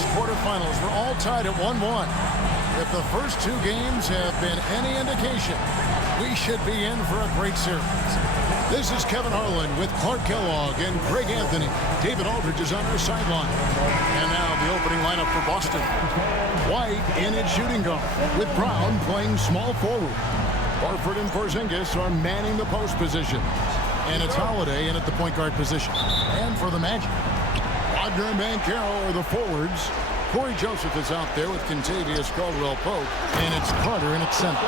Conference quarterfinals were all tied at 1-1. If the first two games have been any indication, we should be in for a great series. This is Kevin Harlan with Clark Kellogg and Craig Anthony. David Aldridge is on our sideline. And now the opening lineup for Boston. White in at shooting guard, with Brown playing small forward. Horford and Porzingis are manning the post position. And it's Holiday in at the point guard position. And for the Magic, Wagner and Banchero are the forwards. Corey Joseph is out there with Kentavious Caldwell-Pope. And it's Carter in at center.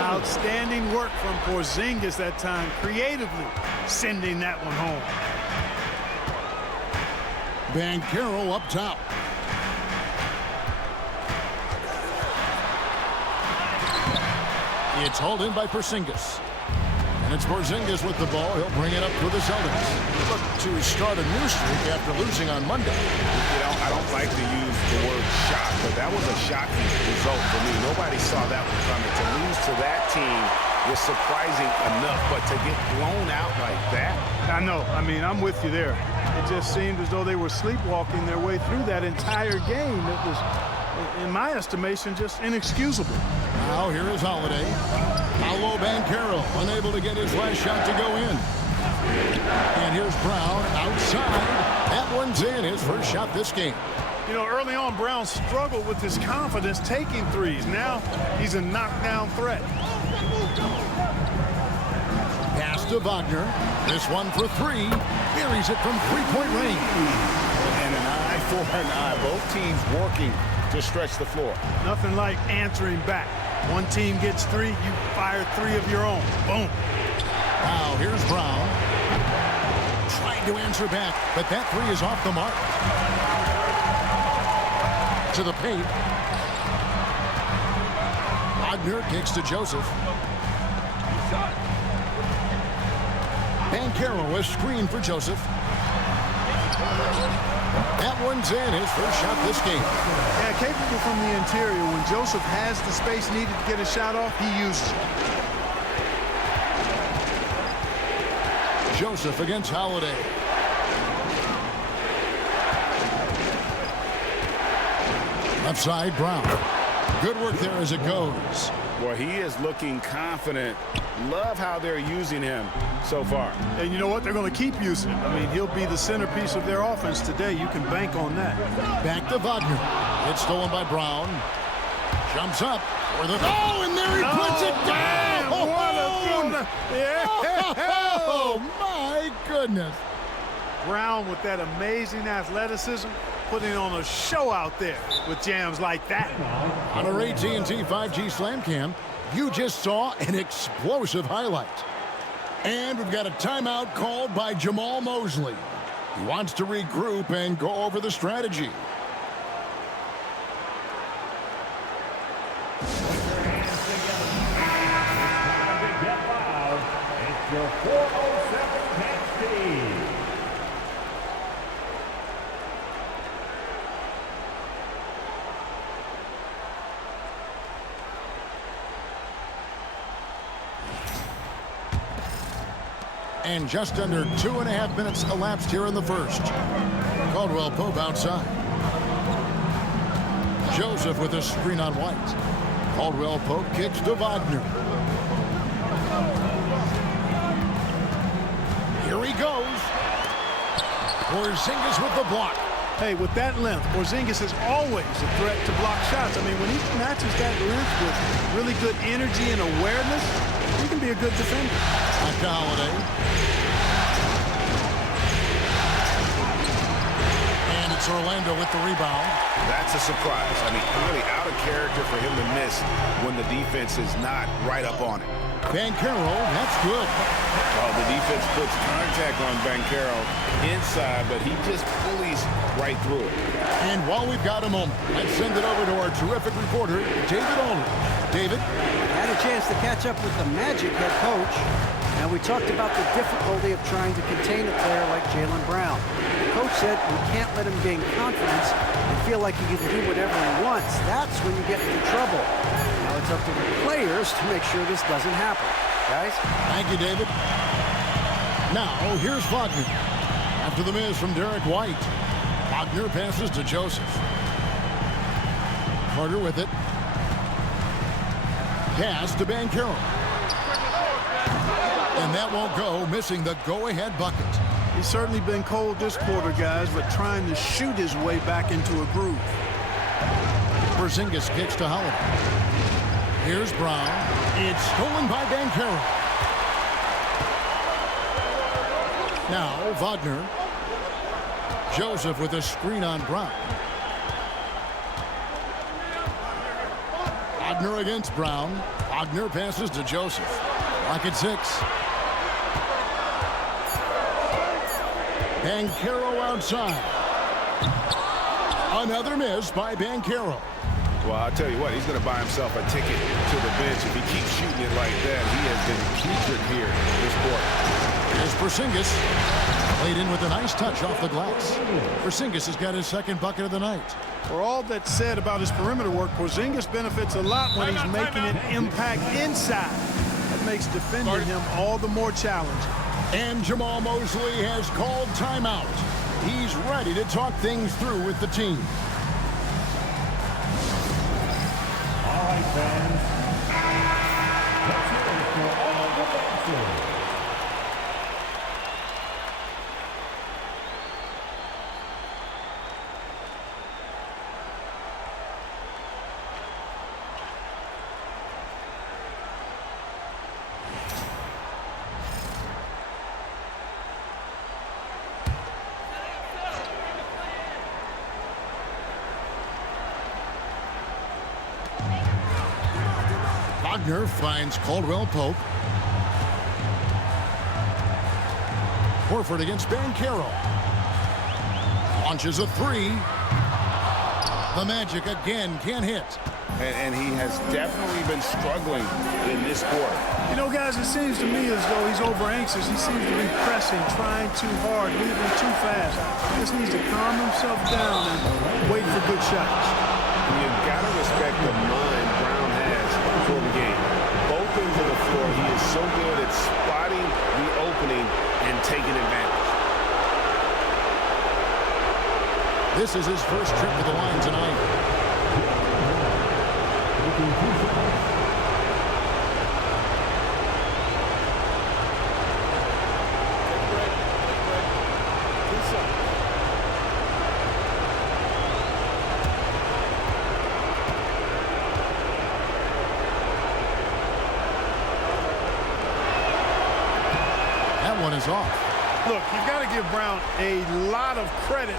Outstanding work from Porzingis that time, creatively sending that one home. Banchero up top. It's hauled in by Porzingis. And it's Porzingis with the ball. He'll bring it up for the Celtics. Look to start a new streak after losing on Monday. You know, I don't like to use the word shock, but that was a shocking result for me. Nobody saw that one coming. To lose to that team was surprising enough, but to get blown out like that. I know. I mean, I'm with you there. It just seemed as though they were sleepwalking their way through that entire game. It was, in my estimation, just inexcusable. Now here is Holiday. Paolo Banchero unable to get his last shot to go in. And here's Brown outside. That one's in, his first shot this game. You know, early on, Brown struggled with his confidence taking threes. Now he's a knockdown threat. Pass to Wagner. This one for three. Buries it from three-point range. And an eye for an eye. Both teams working to stretch the floor. Nothing like answering back. One team gets three, you fire three of your own. Boom. Now here's Brown. Trying to answer back, but that three is off the mark. To the paint. Wagner kicks to Joseph. Banchero a screen for Joseph. That one's in, his first shot this game. Yeah, capable from the interior. When Joseph has the space needed to get a shot off, he uses it. Joseph against Holiday. Left side, Brown. Good work there as it goes. Boy, he is looking confident. Love how they're using him so far. And you know what? They're going to keep using him. I mean, he'll be the centerpiece of their offense today. You can bank on that. Back to Wagner. It's stolen by Brown. Jumps up for the... Oh, and there he puts it down! Man, what a yeah. Oh, my goodness. Brown with that amazing athleticism, putting on a show out there with jams like that. On our AT&T 5G Slam Cam, you just saw an explosive highlight. And we've got a timeout called by Jamal Mosley. He wants to regroup and go over the strategy. Get loud. It's your 407 next team. And just under 2.5 minutes elapsed here in the first. Caldwell-Pope outside. Joseph with a screen on White. Caldwell-Pope kicks to Wagner. Here he goes. Porzingis with the block. Hey, with that length, Porzingis is always a threat to block shots. I mean, when he matches that length with really good energy and awareness, he can be a good defender. Back to Holiday. And it's Orlando with the rebound. That's a surprise. I mean, really out of character for him to miss when the defense is not right up on it. Banchero, that's good. Well, the defense puts contact on Banchero inside, but he just bullies right through it. And while we've got a moment, let's send it over to our terrific reporter, David Aldridge. David? I had a chance to catch up with the Magic head coach, and we talked about the difficulty of trying to contain a player like Jaylen Brown. The coach said we can't let him gain confidence and feel like he can do whatever he wants. That's when you get into trouble. Now it's up to the players to make sure this doesn't happen. Guys? Thank you, David. Now, here's Wagner. After the miss from Derek White. Wagner passes to Joseph. Carter with it. Pass to Banchero. And that won't go, missing the go-ahead bucket. He's certainly been cold this quarter, guys, but trying to shoot his way back into a groove. Porzingis kicks to Holiday. Here's Brown. It's stolen by Banchero. Now Wagner. Joseph with a screen on Brown. Wagner against Brown. Wagner passes to Joseph. Rocket 6. Banchero outside. Another miss by Banchero. Well, I'll tell you what, he's going to buy himself a ticket to the bench if he keeps shooting it like that. He has been putrid here this quarter. Here's Porzingis. Played in with a nice touch off the glass. Porzingis has got his second bucket of the night. For all that's said about his perimeter work, Porzingis benefits a lot when he's making an impact inside. That makes defending him all the more challenging. And Jamal Mosley has called timeout. He's ready to talk things through with the team. All right, fans. Let's hear it for all the boxers. Wagner finds Caldwell Pope. Horford against Banchero. Launches a three. The Magic again can't hit. And he has definitely been struggling in this quarter. You know, guys, it seems to me as though he's over-anxious. He seems to be pressing, trying too hard, leaving too fast. He just needs to calm himself down and wait for good shots. You've got to respect the mind Brown has for the game. Both ends of the floor, he is so good at spotting the opening and taking advantage. This is his first trip to the line tonight. That one is off. Look, you've got to give Brown a lot of credit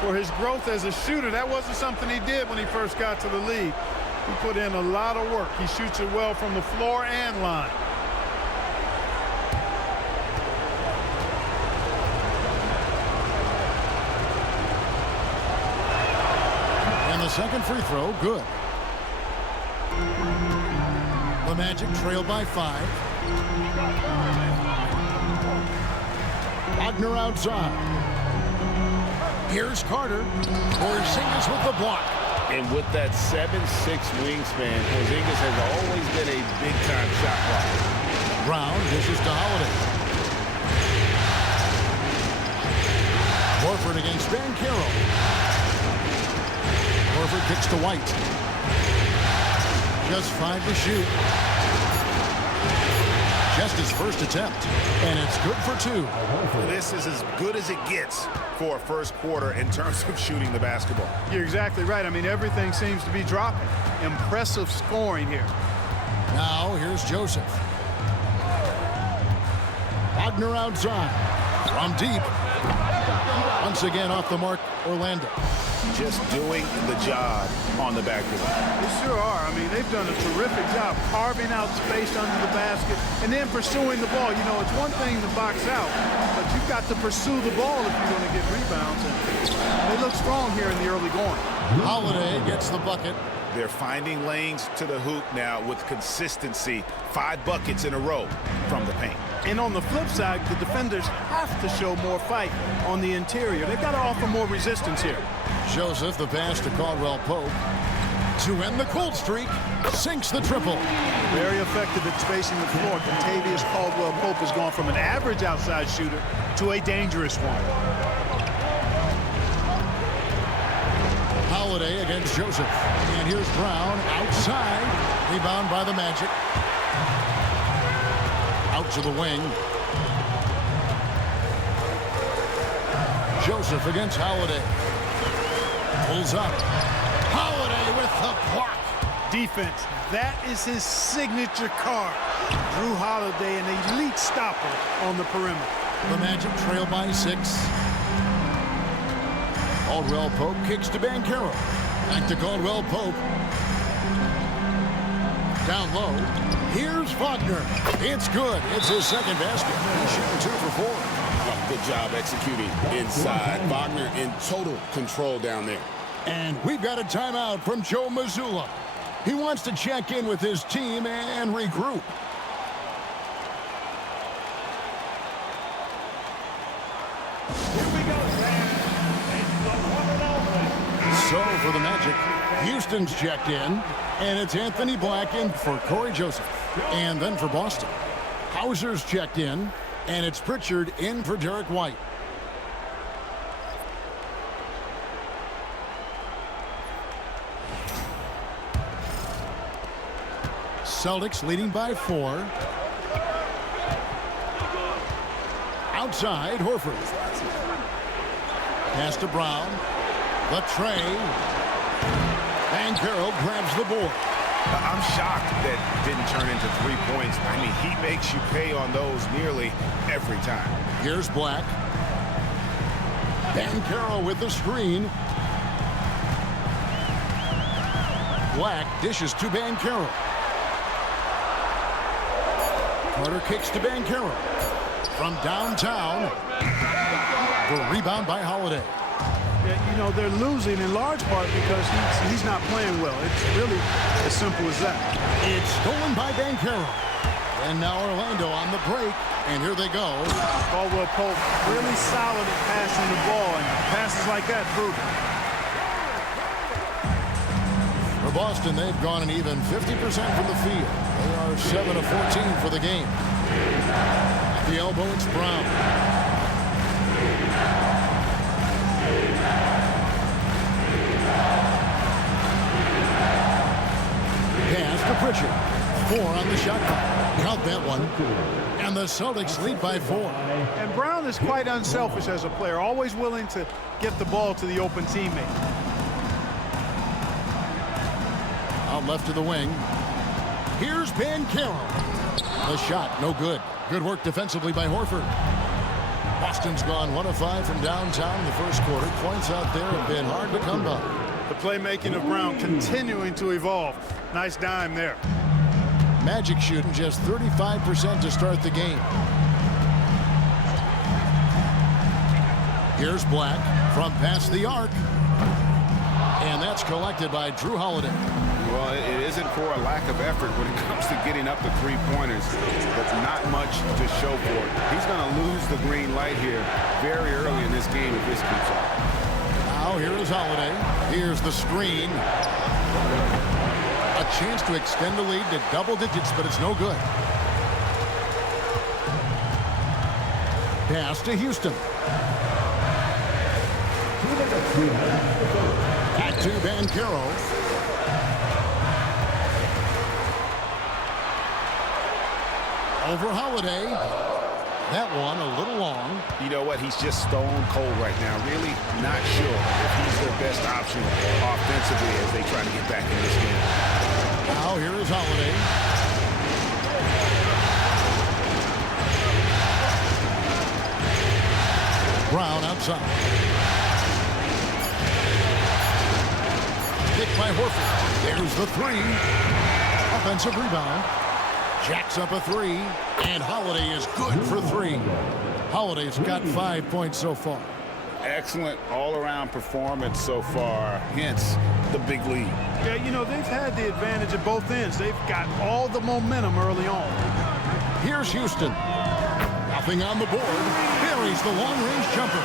for his growth as a shooter. That wasn't something he did when he first got to the league. He put in a lot of work. He shoots it well from the floor and line. And the second free throw, good. The Magic trail by 5. Wagner outside. Here's Carter. Porzingis with the block. And with that 7'6" wingspan, Porzingis has always been a big-time shot blocker. Brown dishes to Holiday. Horford against Banchero. Horford kicks to White. Just 5 to shoot. Just his first attempt, and it's good for 2. This is as good as it gets for a first quarter in terms of shooting the basketball. You're exactly right. I mean, everything seems to be dropping. Impressive scoring here. Now here's Joseph. Wagner outside. From deep. Once again off the mark, Orlando. Just doing the job on the backboard. They sure are. I mean, they've done a terrific job carving out space under the basket and then pursuing the ball. You know, it's one thing to box out, but you've got to pursue the ball if you're going to get rebounds. And they look strong here in the early going. Holiday gets the bucket. They're finding lanes to the hoop now with consistency. 5 buckets in a row from the paint. And on the flip side, the defenders have to show more fight on the interior. They've got to offer more resistance here. Joseph, the pass to Caldwell Pope. To end the cold streak, sinks the triple. Very effective at spacing the floor. Contavious Caldwell Pope has gone from an average outside shooter to a dangerous one. Holiday against Joseph. And here's Brown outside. Rebound by the Magic. Out to the wing. Joseph against Holiday. Pulls up. Holiday with the block. Defense. That is his signature card. Drew Holiday, an elite stopper on the perimeter. The Magic trail by 6. Caldwell Pope kicks to Banchero. Back to Caldwell Pope. Down low. Here's Wagner. It's good. It's his second basket. He's shooting 2 for 4. Good job executing inside. Wagner in total control down there. And we've got a timeout from Joe Mazzulla. He wants to check in with his team and regroup. So for the Magic, Houston's checked in, and it's Anthony Black in for Corey Joseph. And then for Boston, Hauser's checked in, and it's Pritchard in for Derek White. Celtics leading by 4. Outside, Horford. Pass to Brown. The tray. Banchero grabs the board. I'm shocked that didn't turn into 3 points. I mean, he makes you pay on those nearly every time. Here's Black. Banchero with the screen. Black dishes to Banchero. Carter kicks to Banchero. From downtown. The rebound by Holiday. Yeah, you know, they're losing in large part because he's not playing well. It's really as simple as that. It's stolen by Banchero. And now Orlando on the break. And here they go. Caldwell Pope really solid at passing the ball, and passes like that, brutal. For Boston, they've gone an even 50% from the field. They are 7 of 14 for the game. At the elbow, it's Brown. Pass to Pritchard. 4 on the shot clock. Count that one. And the Celtics lead by 4. And Brown is quite unselfish as a player, always willing to get the ball to the open teammate. Out left to the wing. Here's Banchero. The shot, no good. Good work defensively by Horford. Boston's gone 1 of 5 from downtown in the first quarter. Points out there have been hard to come by. The playmaking of Brown continuing to evolve. Nice dime there. Magic shooting just 35% to start the game. Here's Black from past the arc. And that's collected by Drew Holiday. Well, it isn't for a lack of effort when it comes to getting up the three-pointers, but not much to show for it. He's going to lose the green light here very early in this game if this keeps up. Now here is Holiday. Here's the screen. A chance to extend the lead to double digits, but it's no good. Pass to Houston. Back to Banchero. Over Holiday. That one a little long. You know what? He's just stone cold right now. Really not sure if he's their best option offensively as they try to get back in this game. Now here is Holiday. Brown outside. Picked by Horford. There's the 3. Offensive rebound. Jacks up a 3. And Holiday is good for 3. Holiday's got 5 points so far. Excellent all-around performance so far, hence the big lead. Yeah, you know, they've had the advantage at both ends. They've got all the momentum early on. Here's Houston. Nothing on the board. Buries the long-range jumper.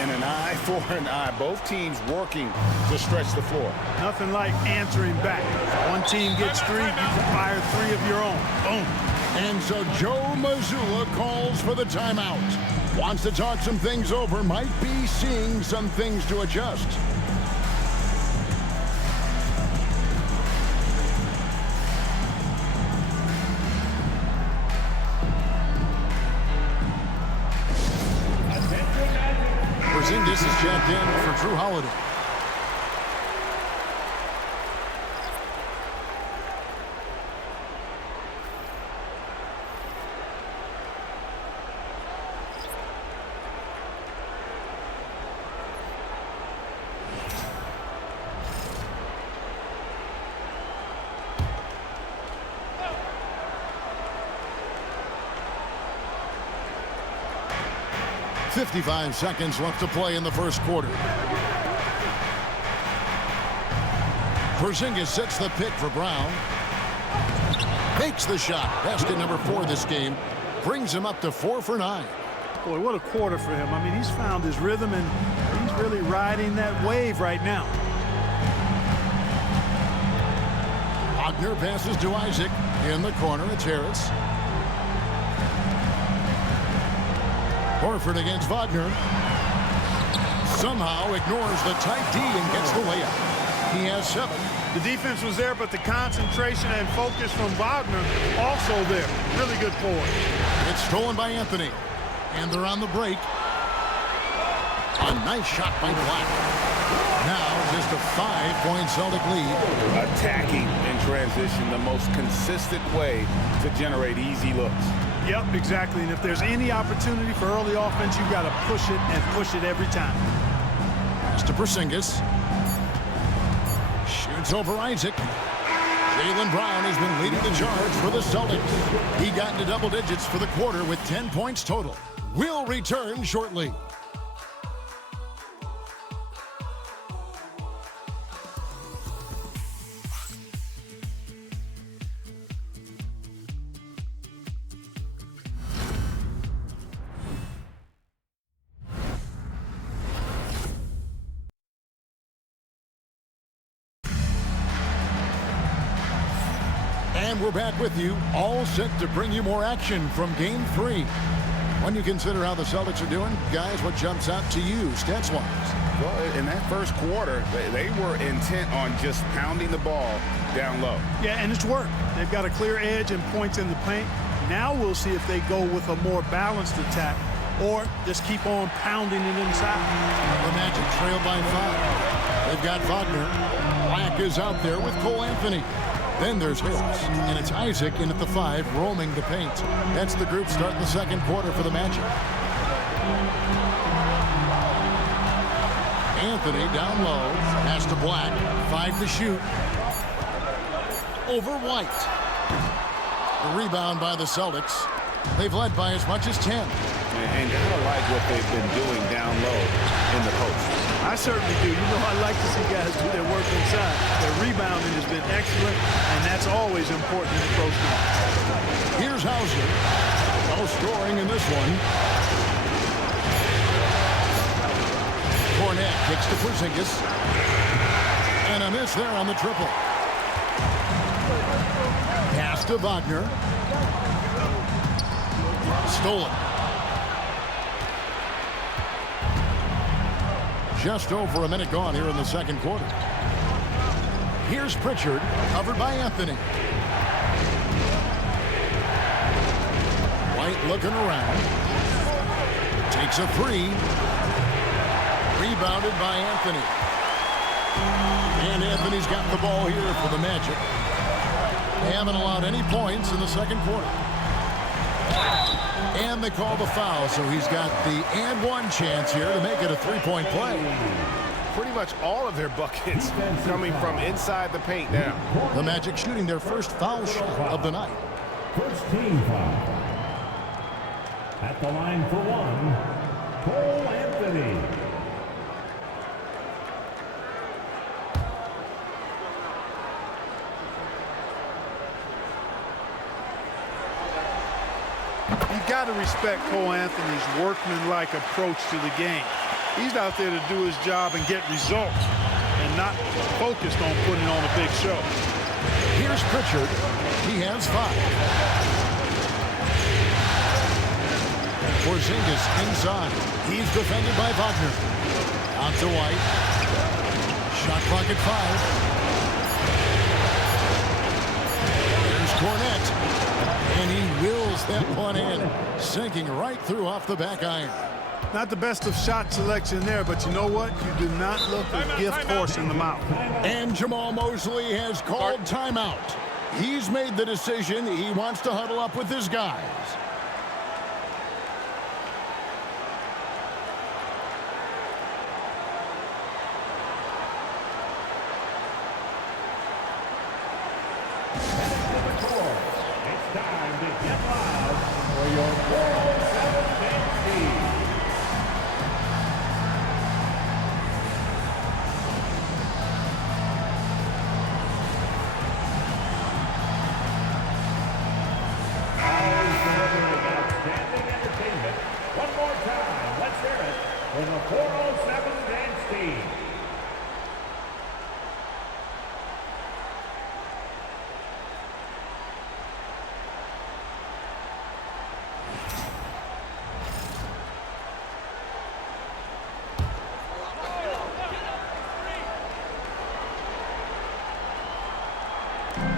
And an eye for an eye. Both teams working to stretch the floor. Nothing like answering back. One team gets 3, you can fire 3 of your own. Boom. And so Joe Mazzulla calls for the timeout. Wants to talk some things over. Might be seeing some things to adjust. checked in for Drew Holiday. .55 seconds left to play in the first quarter. Porzingis sets the pick for Brown. Makes the shot. Basket number 4 this game. Brings him up to 4 for 9. Boy, what a quarter for him. I mean, he's found his rhythm, and he's really riding that wave right now. Wagner passes to Isaac. In the corner, it's Harris. Horford against Wagner. Somehow ignores the tight D and gets the layup. He has 7. The defense was there, but the concentration and focus from Wagner also there. Really good forward. It's stolen by Anthony. And they're on the break. A nice shot by Black. Now just a 5-point Celtic lead. Attacking in transition, the most consistent way to generate easy looks. Yep, exactly. And if there's any opportunity for early offense, you've got to push it and push it every time. Pass to Porzingis. Shoots over Isaac. Jaylen Brown has been leading the charge for the Celtics. He got into double digits for the quarter with 10 points total. We'll return shortly. And we're back with you, all set to bring you more action from Game 3. When you consider how the Celtics are doing, guys, what jumps out to you stats-wise? Well, in that first quarter, they were intent on just pounding the ball down low. Yeah, and it's worked. They've got a clear edge and points in the paint. Now we'll see if they go with a more balanced attack or just keep on pounding it inside. The Magic trail by 5. They've got Wagner. Black is out there with Cole Anthony. Then there's Harris, and it's Isaac in at the 5, roaming the paint. That's the group starting the second quarter for the Magic. Anthony down low, pass to Black, 5 to shoot. Over White. The rebound by the Celtics. They've led by as much as 10. And gotta like what they've been doing down low in the post. I certainly do. You know, I like to see guys do their work inside. Their rebounding has been excellent, and that's always important in the close game. Here's Hauser. No scoring in this one. Cornet kicks to Porzingis. And a miss there on the triple. Pass to Wagner. Stolen. Just over a minute gone here in the second quarter. Here's Pritchard, covered by Anthony. White looking around. Takes a 3. Rebounded by Anthony. And Anthony's got the ball here for the Magic. They haven't allowed any points in the second quarter. And they call the foul, so he's got the and one chance here to make it a 3-point play. Pretty much all of their buckets coming from inside the paint now. The Magic shooting their first foul shot of the night. First team foul. At the line for 1, Cole Anthony. You've got to respect Cole Anthony's workmanlike approach to the game. He's out there to do his job and get results and not focused on putting on a big show. Here's Pritchard. He has 5. Porzingis inside. He's defended by Wagner. Out to White. Shot clock at 5. There's Cornet. And he wills that one in, sinking right through off the back iron. Not the best of shot selection there, but you know what? You do not look a gift horse in the mouth. And Jamal Mosley has called timeout. He's made the decision. He wants to huddle up with his guys. It's time to get loud for your 407 Next Gen. Always delivering outstanding entertainment. One more time, let's hear it for the 407 Next Gen.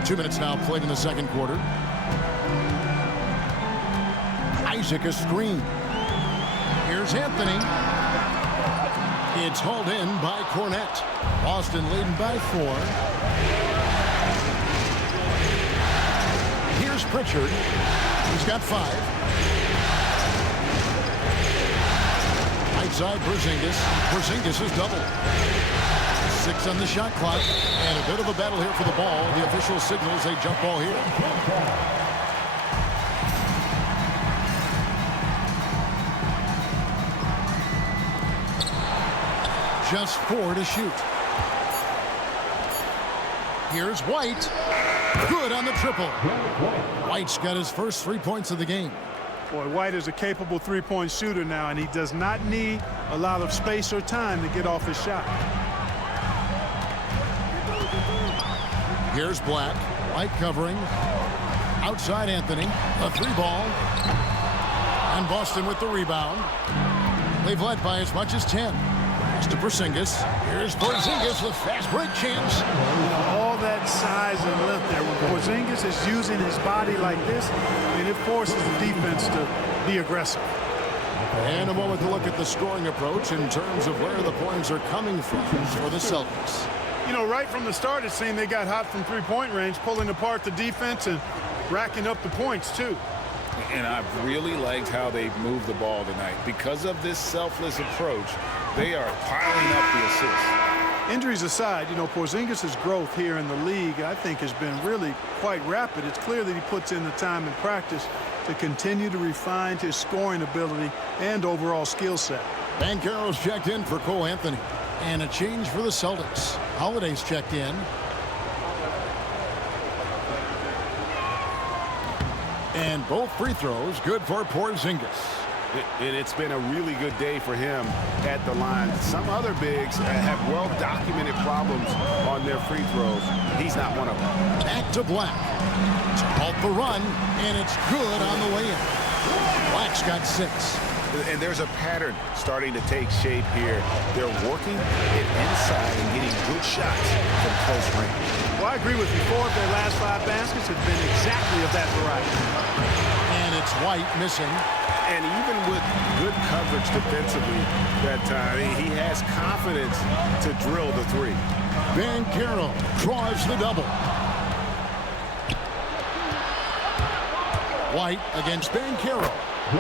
Two minutes now played in the second quarter. Isaac a screen. Here's Anthony. It's hauled in by Cornette. Boston leading by 4. Here's Pritchard. He's got 5. Right side Porzingis. Porzingis is double. 6 on the shot clock, and a bit of a battle here for the ball. The official signals a jump ball here. Just 4 to shoot. Here's White. Good on the triple. White's got his first 3 points of the game. Boy, White is a capable three-point shooter now, and he does not need a lot of space or time to get off his shot. Here's Black. White covering. Outside Anthony. A 3-ball. And Boston with the rebound. They've led by as much as 10. Pass to Porzingis. Here's Porzingis with fast break chance. All that size and length there. When Porzingis is using his body like this, I mean, it forces the defense to be aggressive. And a moment to look at the scoring approach in terms of where the points are coming from for the Celtics. You know, right from the start, it seemed they got hot from three-point range, pulling apart the defense and racking up the points, too. And I've really liked how they've moved the ball tonight. Because of this selfless approach, they are piling up the assists. Injuries aside, you know, Porzingis' growth here in the league, I think, has been really quite rapid. It's clear that he puts in the time in practice to continue to refine his scoring ability and overall skill set. Banchero's checked in for Cole Anthony. And a change for the Celtics. Holiday's checked in. And both free throws good for Porzingis. It's been a really good day for him at the line. Some other bigs have well-documented problems on their free throws. He's not one of them. Back to Black. To halt the run, and it's good on the way in. Black's got 6. And there's a pattern starting to take shape here. They're working it inside and getting good shots from close range. Well, I agree with you. 4 of their last 5 baskets have been exactly of that variety. And it's White missing. And even with good coverage defensively that time, he has confidence to drill the 3. Banchero draws the double. White against Banchero.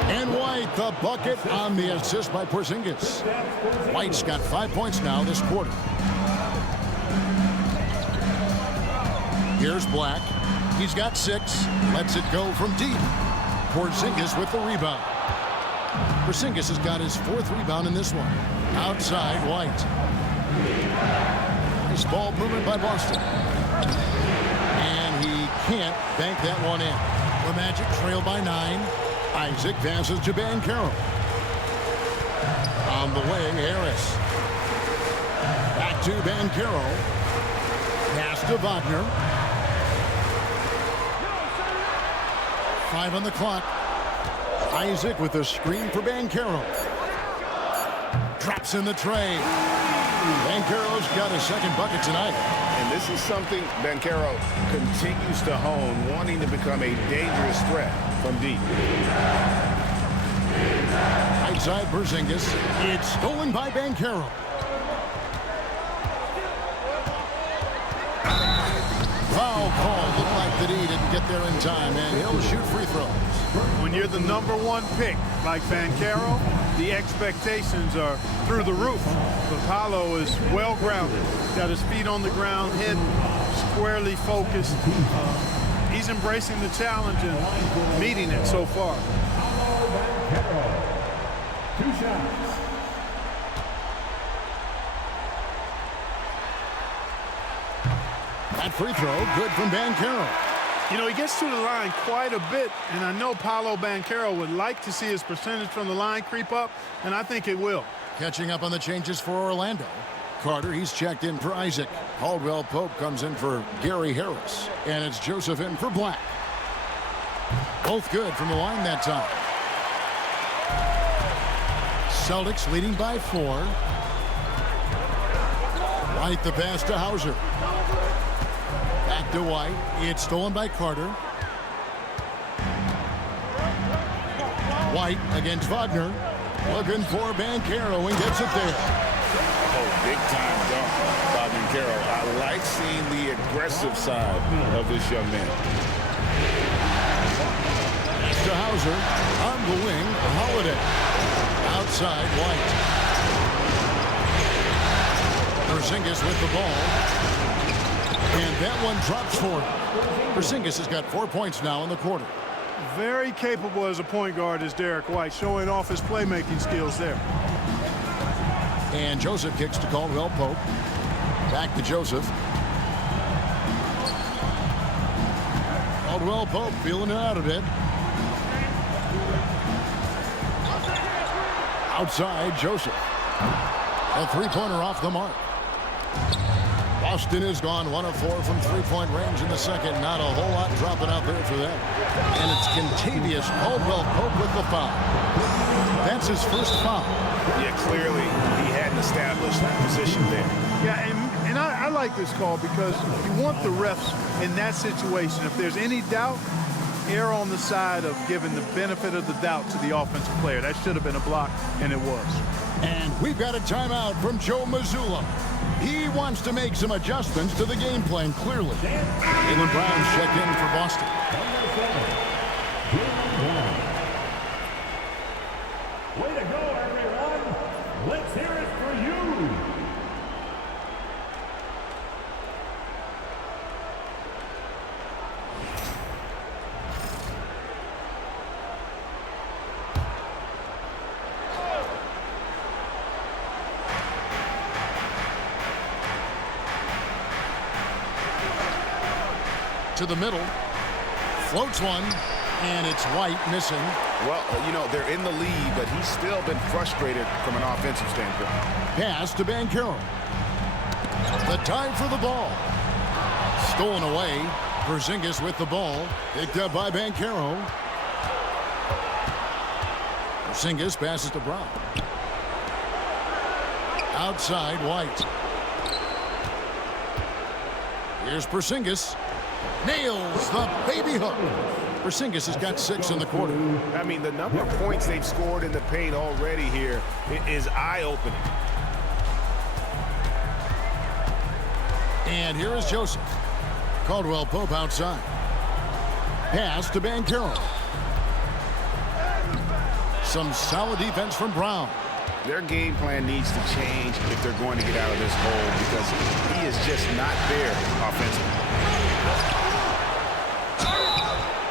And White, the bucket on the assist by Porzingis. White's got 5 points now this quarter. Here's Black. He's got 6. Lets it go from deep. Porzingis with the rebound. Porzingis has got his 4th rebound in this one. Outside White. Nice ball movement by Boston. And he can't bank that one in. The Magic trail by 9. Isaac passes to Banchero. On the way, Harris. Back to Banchero. Pass to Wagner. 5 on the clock. Isaac with a screen for Banchero. Drops in the tray. Banchero's got a 2nd bucket tonight. And this is something Banchero continues to hone, wanting to become a dangerous threat from deep. Right side, Porzingis. It's stolen by Banchero. Foul call. Looked like that he didn't get there in time, and he'll shoot free throws. When you're the #1 pick like Banchero, the expectations are through the roof. But Paolo is well grounded. Got his feet on the ground, head squarely focused. He's embracing the challenge and meeting it so far. Paolo Banchero. 2 shots. That free throw, good from Banchero. You know, he gets to the line quite a bit, and I know Paolo Banchero would like to see his percentage from the line creep up, and I think it will. Catching up on the changes for Orlando. Carter, he's checked in for Isaac. Caldwell Pope comes in for Gary Harris. And it's Joseph in for Black. Both good from the line that time. Celtics leading by 4. White the pass to Hauser. Back to White. It's stolen by Carter. White against Wagner. Looking for Banchero and gets it there. Oh, big time dunk by Banchero. I like seeing the aggressive side of this young man. To Hauser. On the wing, Holiday. Outside, White. Porzingis with the ball. And that one drops for him. Porzingis has got 4 points now in the quarter. Very capable as a point guard is Derek White, showing off his playmaking skills there. And Joseph kicks to Caldwell Pope. Back to Joseph. Caldwell Pope feeling it out a bit. Outside, Joseph. A three-pointer off the mark. Boston is gone 1 of 4 from three-point range in the second. Not a whole lot dropping out there for them. And it's Contavious Caldwell Pope with the foul. That's his first foul. Yeah, clearly he hadn't established that position there. Yeah, and I like this call because you want the refs in that situation. If there's any doubt, err on the side of giving the benefit of the doubt to the offensive player. That should have been a block, and it was. And we've got a timeout from Joe Mazzulla. He wants to make some adjustments to the game plan, clearly. Jaylen Brown's checked in for Boston. Way to go, everyone. Let's hear it for you. To the middle. Floats one. And it's White missing. Well, you know, they're in the lead, but he's still been frustrated from an offensive standpoint. Pass to Banchero. The time for the ball. Stolen away. Porzingis with the ball. Picked up by Banchero. Porzingis passes to Brown. Outside, White. Here's Porzingis. Nails the baby hook. Porzingis has got 6 in the quarter. I mean, the number of points they've scored in the paint already here is eye-opening. And here is Joseph. Caldwell Pope outside. Pass to Banchero. Some solid defense from Brown. Their game plan needs to change if they're going to get out of this hole because he is just not there offensively.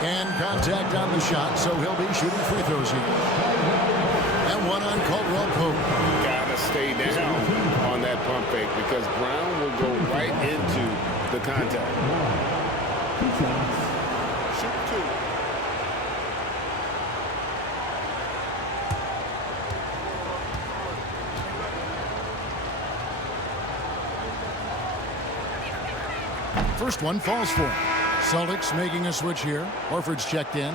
And contact on the shot, so he'll be shooting free throws here. And one on Caldwell Pope. Gotta stay down on that pump fake because Brown will go right into the contact. Shoot 2. First one falls for him. Celtics making a switch here. Horford's checked in.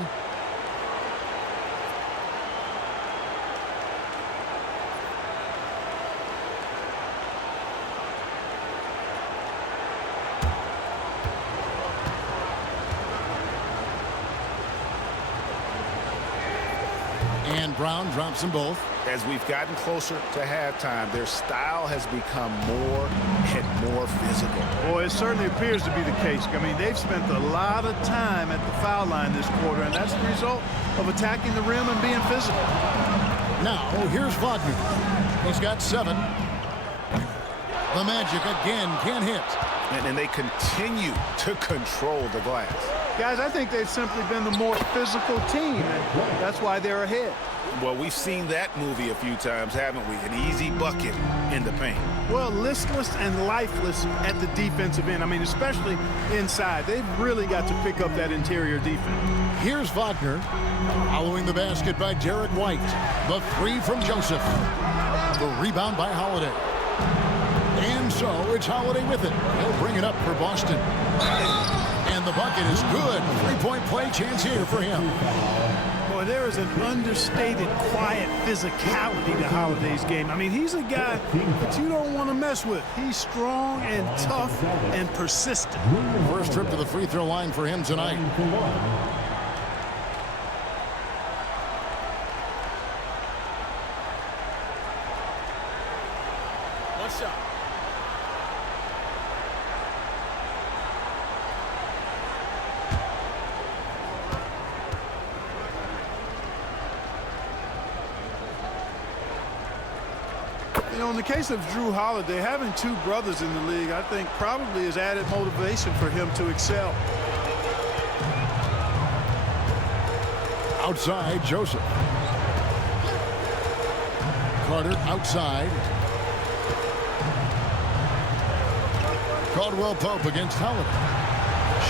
And Brown drops them both. As we've gotten closer to halftime, their style has become more and more physical. Boy, it certainly appears to be the case. I mean, they've spent a lot of time at the foul line this quarter, and that's the result of attacking the rim and being physical. Now, here's Wagner. He's got 7. The Magic again can't hit. And they continue to control the glass. Guys, I think they've simply been the more physical team, and that's why they're ahead. Well, we've seen that movie a few times, haven't we? An easy bucket in the paint. Well, listless and lifeless at the defensive end. I mean, especially inside. They've really got to pick up that interior defense. Here's Wagner. Following the basket by Derek White. The 3 from Joseph. The rebound by Holiday. And so it's Holiday with it. He'll bring it up for Boston. And the bucket is good. 3-point play chance here for him. Boy, there is an understated, quiet physicality to Holiday's game. I mean, he's a guy that you don't want to mess with. He's strong and tough and persistent. First trip to the free throw line for him tonight. What's up? You know, in the case of Drew Holiday, having 2 brothers in the league, I think probably is added motivation for him to excel. Outside, Joseph. Carter outside. Caldwell Pope against Holiday.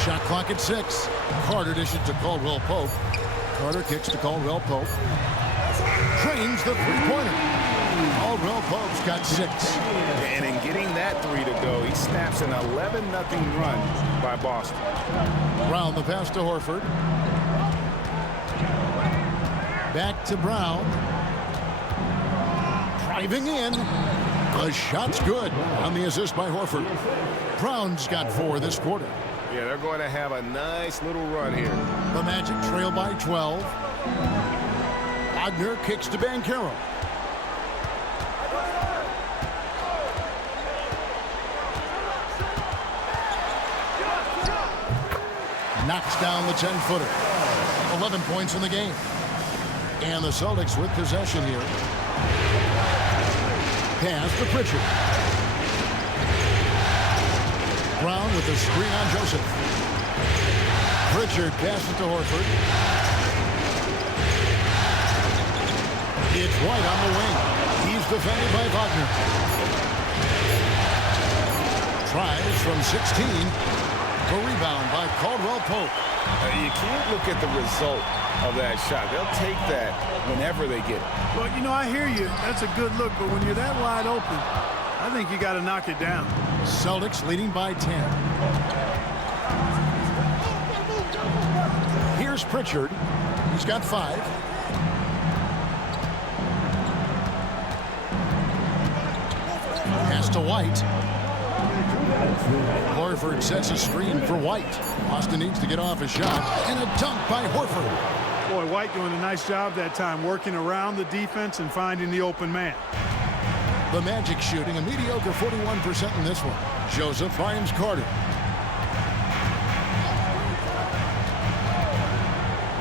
Shot clock at 6. Carter dishes to Caldwell Pope. Carter kicks to Caldwell Pope. Trains the three-pointer. Caldwell Pope's got 6. And in getting that 3 to go, he snaps an 11-0 run by Boston. Brown the pass to Horford. Back to Brown. Driving in. The shot's good on the assist by Horford. Brown's got 4 this quarter. Yeah, they're going to have a nice little run here. The Magic trail by 12. Wagner kicks to Banchero. Knocks down the 10-footer. 11 points in the game. And the Celtics with possession here. Pass to Pritchard. Brown with the screen on Joseph. Pritchard passes to Horford. It's White on the wing. He's defended by Wagner. Tries from 16. The rebound by Caldwell Pope. You can't look at the result of that shot. They'll take that whenever they get it. Well, you know, I hear you. That's a good look, but when you're that wide open, I think you got to knock it down. Celtics leading by 10. Here's Pritchard. He's got 5. Pass to White. Horford sets a screen for White. Boston needs to get off a shot. And a dunk by Horford. Boy, White doing a nice job that time, working around the defense and finding the open man. The Magic shooting a mediocre 41% in this one. Joseph finds Carter.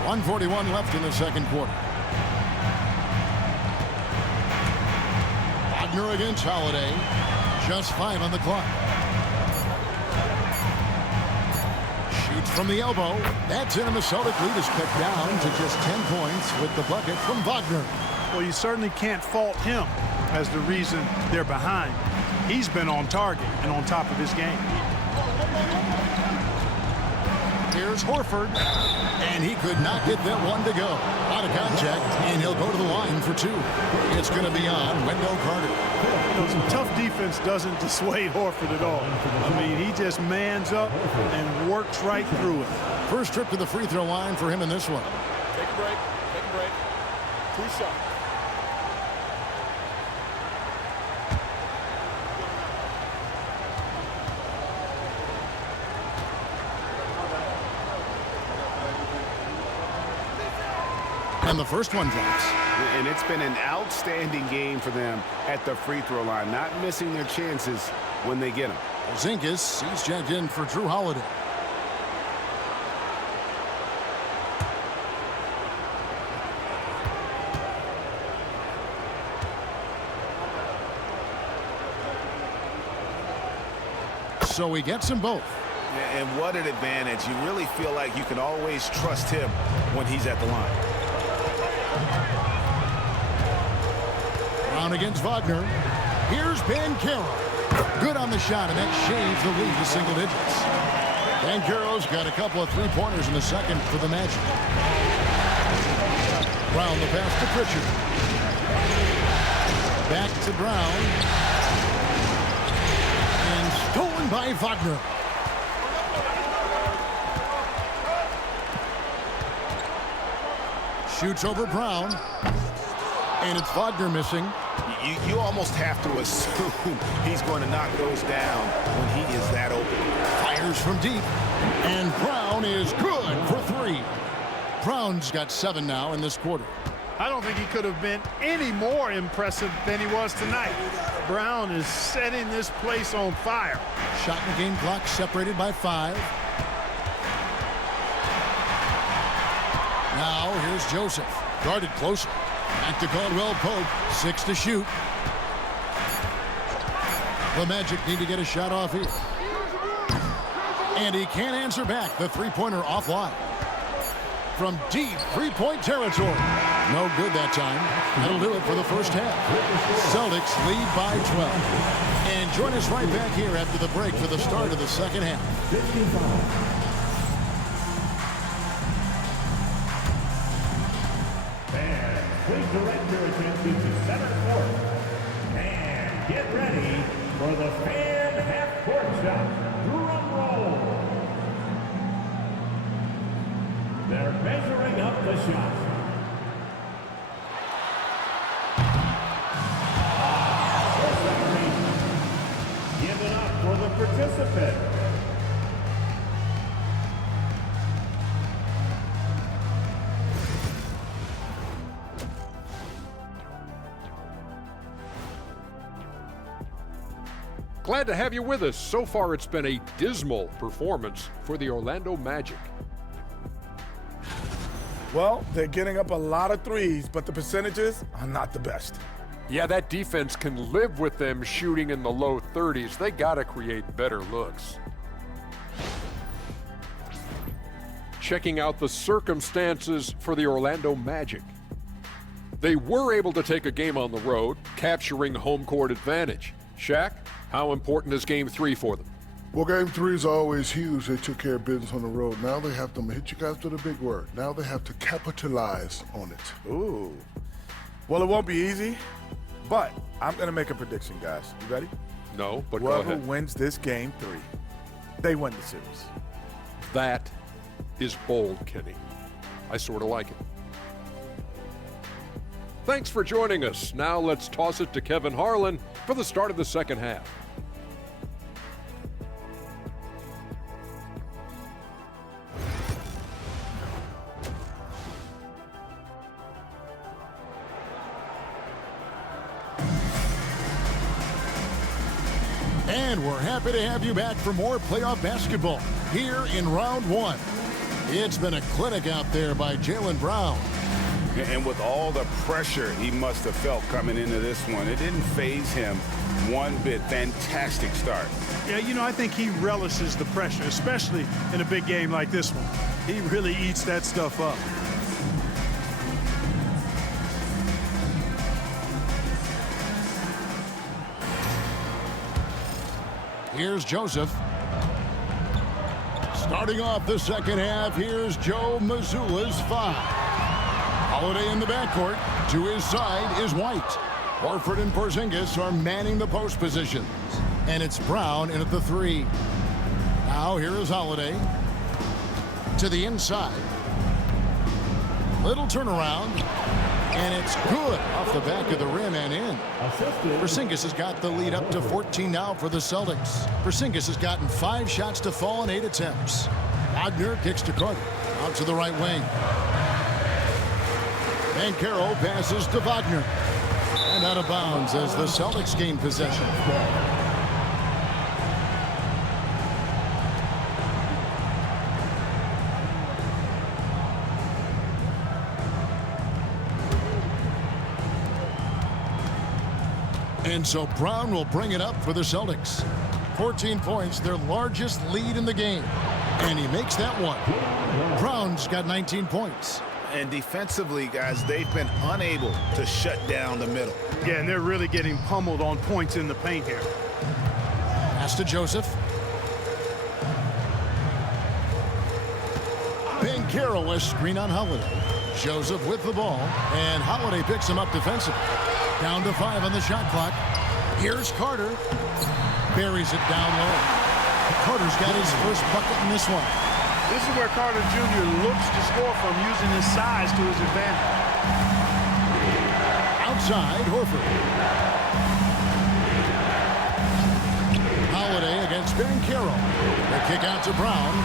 1:41 left in the second quarter. Wagner against Holiday. Just 5 on the clock. Shoots from the elbow. That's in, and the Celtic lead is cut down to just 10 points with the bucket from Wagner. Well, you certainly can't fault him as the reason they're behind. He's been on target and on top of his game. Here's Horford, and he could not get that one to go. Out of contact, and he'll go to the line for 2. It's going to be on Wendell Carter. You know, some tough defense doesn't dissuade Horford at all. I mean, he just mans up and works right through it. First trip to the free throw line for him in this one. Take a break. Take a break. 2 shots. And the first one drops. And it's been an outstanding game for them at the free throw line, not missing their chances when they get them. Porzingis, he's checked in for Drew Holiday. So he gets them both. And what an advantage. You really feel like you can always trust him when he's at the line. Brown against Wagner. Here's Banchero. Good on the shot, and that shaves the lead to single digits. Banchero's got a couple of three-pointers in the second for the Magic. Brown the pass to Pritchard. Back to Brown. And stolen by Wagner. Shoots over Brown. And it's Wagner missing. You almost have to assume he's going to knock those down when he is that open. Fires from deep. And Brown is good for three. Brown's got 7 now in this quarter. I don't think he could have been any more impressive than he was tonight. Brown is setting this place on fire. Shot in the game clock separated by 5. Now here's Joseph. Guarded closer. Back to Caldwell Pope. 6 to shoot. The Magic need to get a shot off here. And he can't answer back. The three-pointer offline. From deep three-point territory. No good that time. That'll do it for the first half. Celtics lead by 12. And join us right back here after the break for the start of the second half. 55. Please direct your attention to center court. And get ready for the fan half-court shot. Drum roll. They're measuring up the shot. Give it up for the participant. Glad to have you with us. So far, it's been a dismal performance for the Orlando Magic. Well, they're getting up a lot of threes, but the percentages are not the best. Yeah, that defense can live with them shooting in the low 30s. They got to create better looks. Checking out the circumstances for the Orlando Magic. They were able to take a game on the road, capturing home court advantage. Shaq, how important is Game 3 for them? Well, Game 3 is always huge. They took care of business on the road. Now they have to hit you guys with a big word. Now they have to capitalize on it. Ooh. Well, it won't be easy, but I'm going to make a prediction, guys. You ready? No, but go Whoever ahead. wins this Game 3, they win the series. That is bold, Kenny. I sort of like it. Thanks for joining us. Now let's toss it to Kevin Harlan for the start of the second half. And we're happy to have you back for more playoff basketball here in round 1. It's been a clinic out there by Jaylen Brown. And with all the pressure he must have felt coming into this one, it didn't faze him one bit. Fantastic start. Yeah, you know, I think he relishes the pressure, especially in a big game like this one. He really eats that stuff up. Here's Joseph. Starting off the second half, here's Joe Mazzulla's 5. Holiday in the backcourt. To his side is White. Horford and Porzingis are manning the post positions. And it's Brown in at the 3. Now here is Holiday. To the inside. Little turnaround. And it's good off the back of the rim and in. Porzingis has got the lead up to 14 now for the Celtics. Porzingis has gotten 5 shots to fall in 8 attempts. Wagner kicks to Carter. Out to the right wing. Banchero passes to Wagner. And out of bounds as the Celtics gain possession. And so Brown will bring it up for the Celtics. 14 points, their largest lead in the game. And he makes that one. Brown's got 19 points. And defensively, guys, they've been unable to shut down the middle. Yeah, and they're really getting pummeled on points in the paint here. Pass to Joseph. Banchero a screen on Holiday. Joseph with the ball, and Holiday picks him up defensively. Down to 5 on the shot clock. Here's Carter. Buries it down low. Carter's got his first bucket in this one. This is where Carter Jr. looks to score from, using his size to his advantage. Outside, Horford. Holiday against Banchero. The kick out to Brown.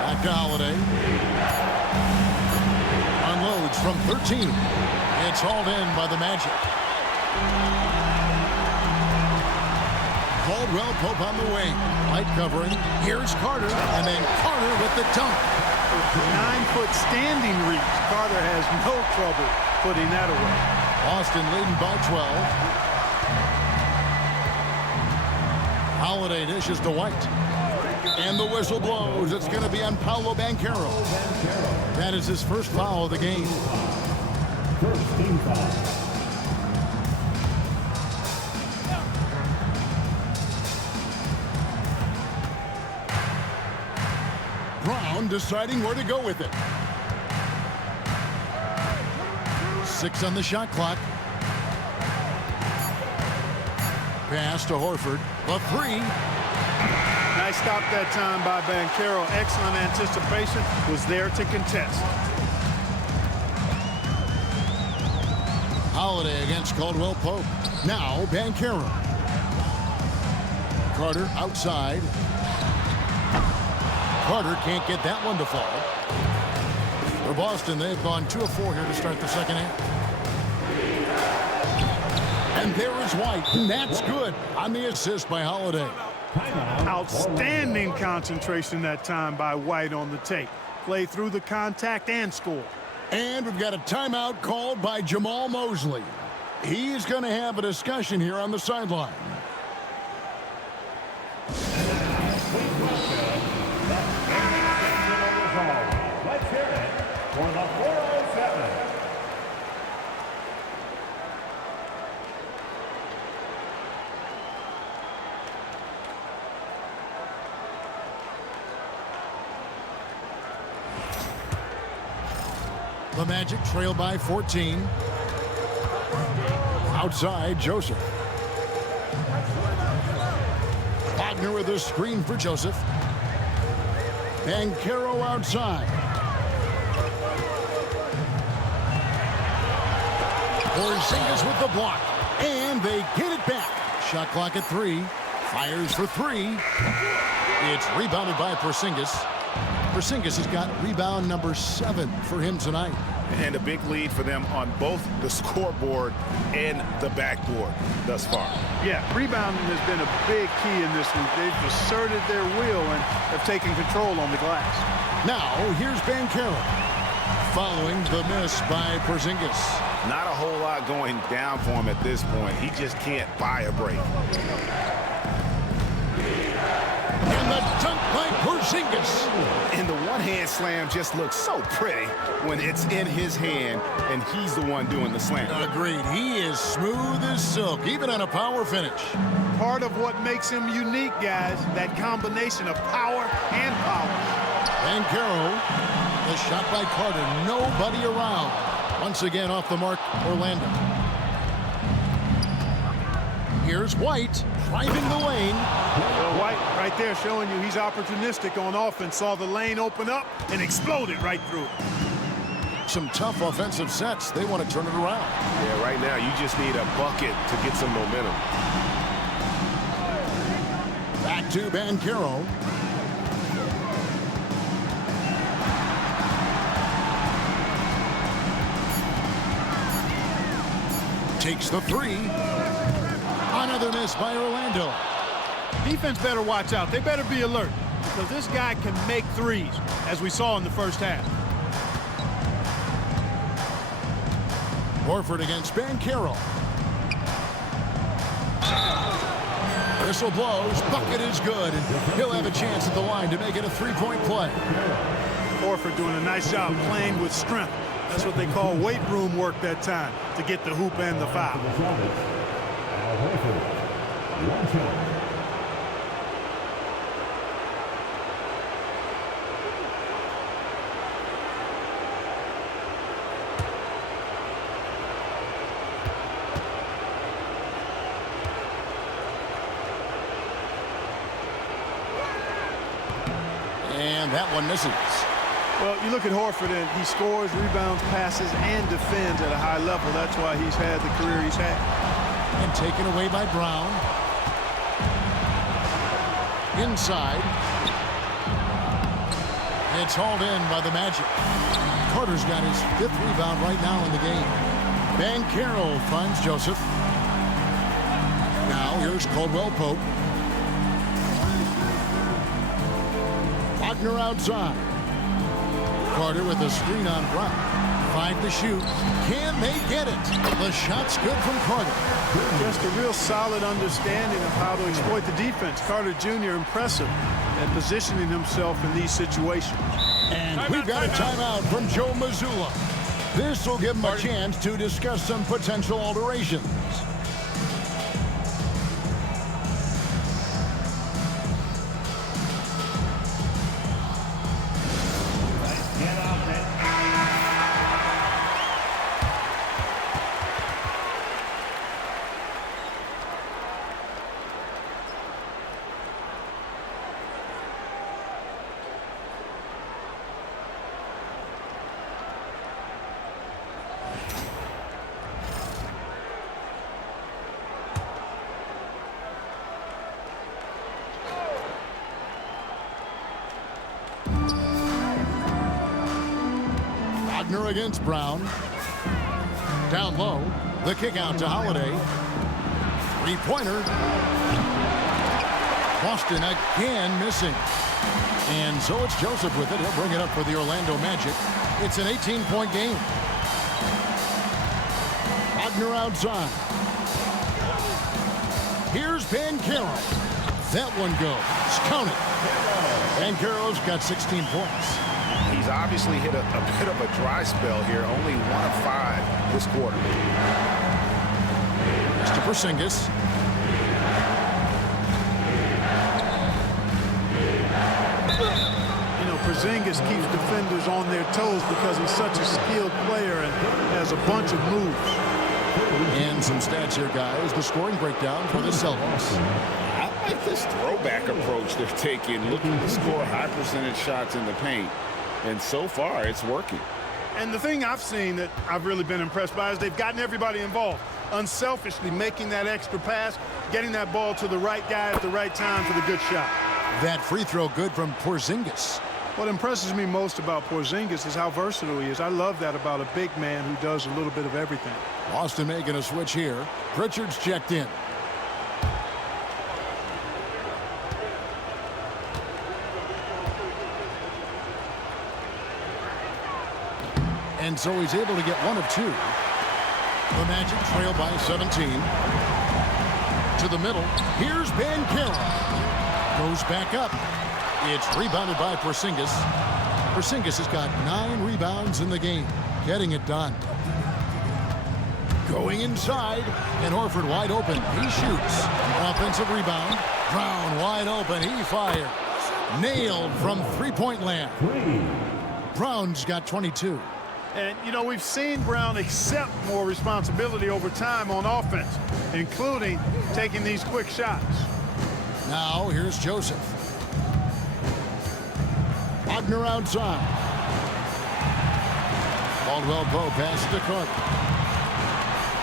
Back to Holiday. Unloads from 13. It's hauled in by the Magic. Caldwell Pope on the wing. Light covering. Here's Carter, and then Carter with the dunk. 9-foot standing reach. Carter has no trouble putting that away. Boston leading by 12. Holiday dishes to White. And the whistle blows. It's going to be on Paolo Banchero. That is his first foul of the game. First team foul. Brown deciding where to go with it. 6 on the shot clock. Pass to Horford. A 3. Nice stop that time by Banchero. Excellent anticipation. Was there to contest. Holiday against Caldwell Pope. Now Banchero. Carter outside. Carter can't get that one to fall. For Boston, they've gone 2 of 4 here to start the second half. And there is White, and that's good on the assist by Holiday. Outstanding concentration that time by White on the tape. Play through the contact and score. And we've got a timeout called by Jamal Mosley. He's going to have a discussion here on the sideline. Let's hear it for the 407. The Magic trail by 14. Outside, Joseph. Wagner with a screen for Joseph. Banchero outside. Porzingis with the block. And they get it back. Shot clock at 3. Fires for 3. It's rebounded by Porzingis. Porzingis has got rebound number 7 for him tonight. And a big lead for them on both the scoreboard and the backboard thus far. Yeah, rebounding has been a big key in this one. They've asserted their will and have taken control on the glass. Now, here's Banchero. Following the miss by Porzingis. Not a whole lot going down for him at this point. He just can't buy a break. And the dunk by Porzingis. And the one-hand slam just looks so pretty when it's in his hand and he's the one doing the slam. Agreed. He is smooth as silk, even on a power finish. Part of what makes him unique, guys, that combination of power and power. Banchero, the shot by Carter. Nobody around. Once again off the mark, Orlando. Here's White, driving the lane. White right there showing you he's opportunistic on offense. Saw the lane open up and exploded right through it. Some tough offensive sets. They want to turn it around. Yeah, right now you just need a bucket to get some momentum. Back to Banchero. Takes the three. Another miss by Orlando. Defense better watch out. They better be alert because this guy can make threes, as we saw in the first half. Horford against Banchero. Whistle blows. Bucket is good. And he'll have a chance at the line to make it a three-point play. Horford doing a nice job playing with strength. That's what they call weight room work that time to get the hoop and the foul. And that one misses. Well, you look at Horford, and he scores, rebounds, passes, and defends at a high level. That's why he's had the career he's had. And taken away by Brown. Inside. It's hauled in by the Magic. Carter's got his 5th rebound right now in the game. Banchero finds Joseph. Now here's Caldwell Pope. Wagner outside. Carter with a screen on Brown. 5 to shoot. Can they get it? The shot's good from Carter. Just a real solid understanding of how to exploit the defense. Carter Jr. impressive at positioning himself in these situations. And we've got a timeout from Joe Mazzulla. This will give him a chance to discuss some potential alterations. Wagner against Brown. Down low. The kick out to Holiday. Three-pointer. Boston again missing. And so it's Joseph with it. He'll bring it up for the Orlando Magic. It's an 18-point game. Wagner outside. Here's Banchero. That one goes. Count it. Banchero's got 16 points. He's obviously hit a bit of a dry spell here. Only 1 of 5 this quarter. Mr. Porzingis. You know, Porzingis keeps defenders on their toes because he's such a skilled player and has a bunch of moves. And some stats here, guys. The scoring breakdown for the Celtics. I like this throwback approach they're taking, looking to score high percentage shots in the paint. And so far, it's working. And the thing I've seen that I've really been impressed by is they've gotten everybody involved. Unselfishly making that extra pass, getting that ball to the right guy at the right time for the good shot. That free throw good from Porzingis. What impresses me most about Porzingis is how versatile he is. I love that about a big man who does a little bit of everything. Boston making a switch here. Pritchard's checked in. And so he's able to get 1 of 2. The Magic trail by 17. To the middle. Here's Banchero. Goes back up. It's rebounded by Porzingis. Porzingis has got 9 rebounds in the game. Getting it done. Going inside. And Horford wide open. He shoots. Offensive rebound. Brown wide open. He fires. Nailed from three-point land. Brown's got 22. And, you know, we've seen Brown accept more responsibility over time on offense, including taking these quick shots. Now, here's Joseph. Wagner outside. Caldwell Pope passes to Carter.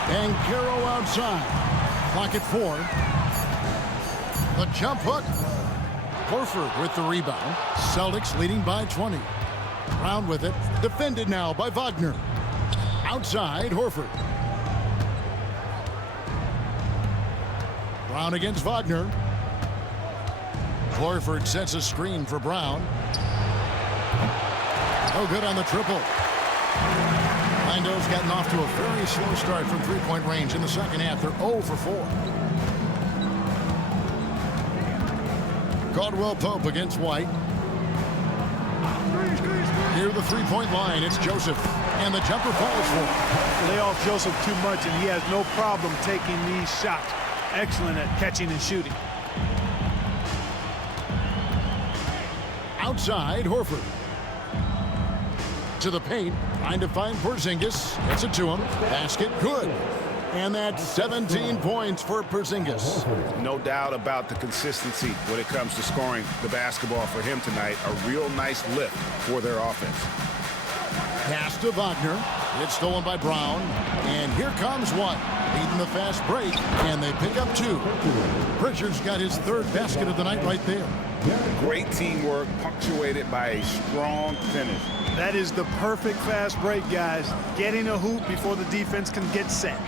Banchero outside. Clock at 4. The jump hook. Horford with the rebound. Celtics leading by 20. Brown with it. Defended now by Wagner. Outside, Horford. Brown against Wagner. Horford sets a screen for Brown. No good on the triple. Orlando's gotten off to a very slow start from three-point range in the second half. They're 0 for 4. Caldwell Pope against White. Near the three-point line, it's Joseph. And the jumper falls for him. Lay off Joseph too much, and he has no problem taking these shots. Excellent at catching and shooting. Outside, Horford. To the paint, trying to find Porzingis. Gets it to him. Basket, good. And that's 17 points for Porzingis. No doubt about the consistency when it comes to scoring the basketball for him tonight. A real nice lift for their offense. Pass to Wagner. It's stolen by Brown. And here comes one. Leading the fast break. And they pick up 2. Pritchard's got his 3rd basket of the night right there. Great teamwork punctuated by a strong finish. That is the perfect fast break, guys. Getting a hoop before the defense can get set.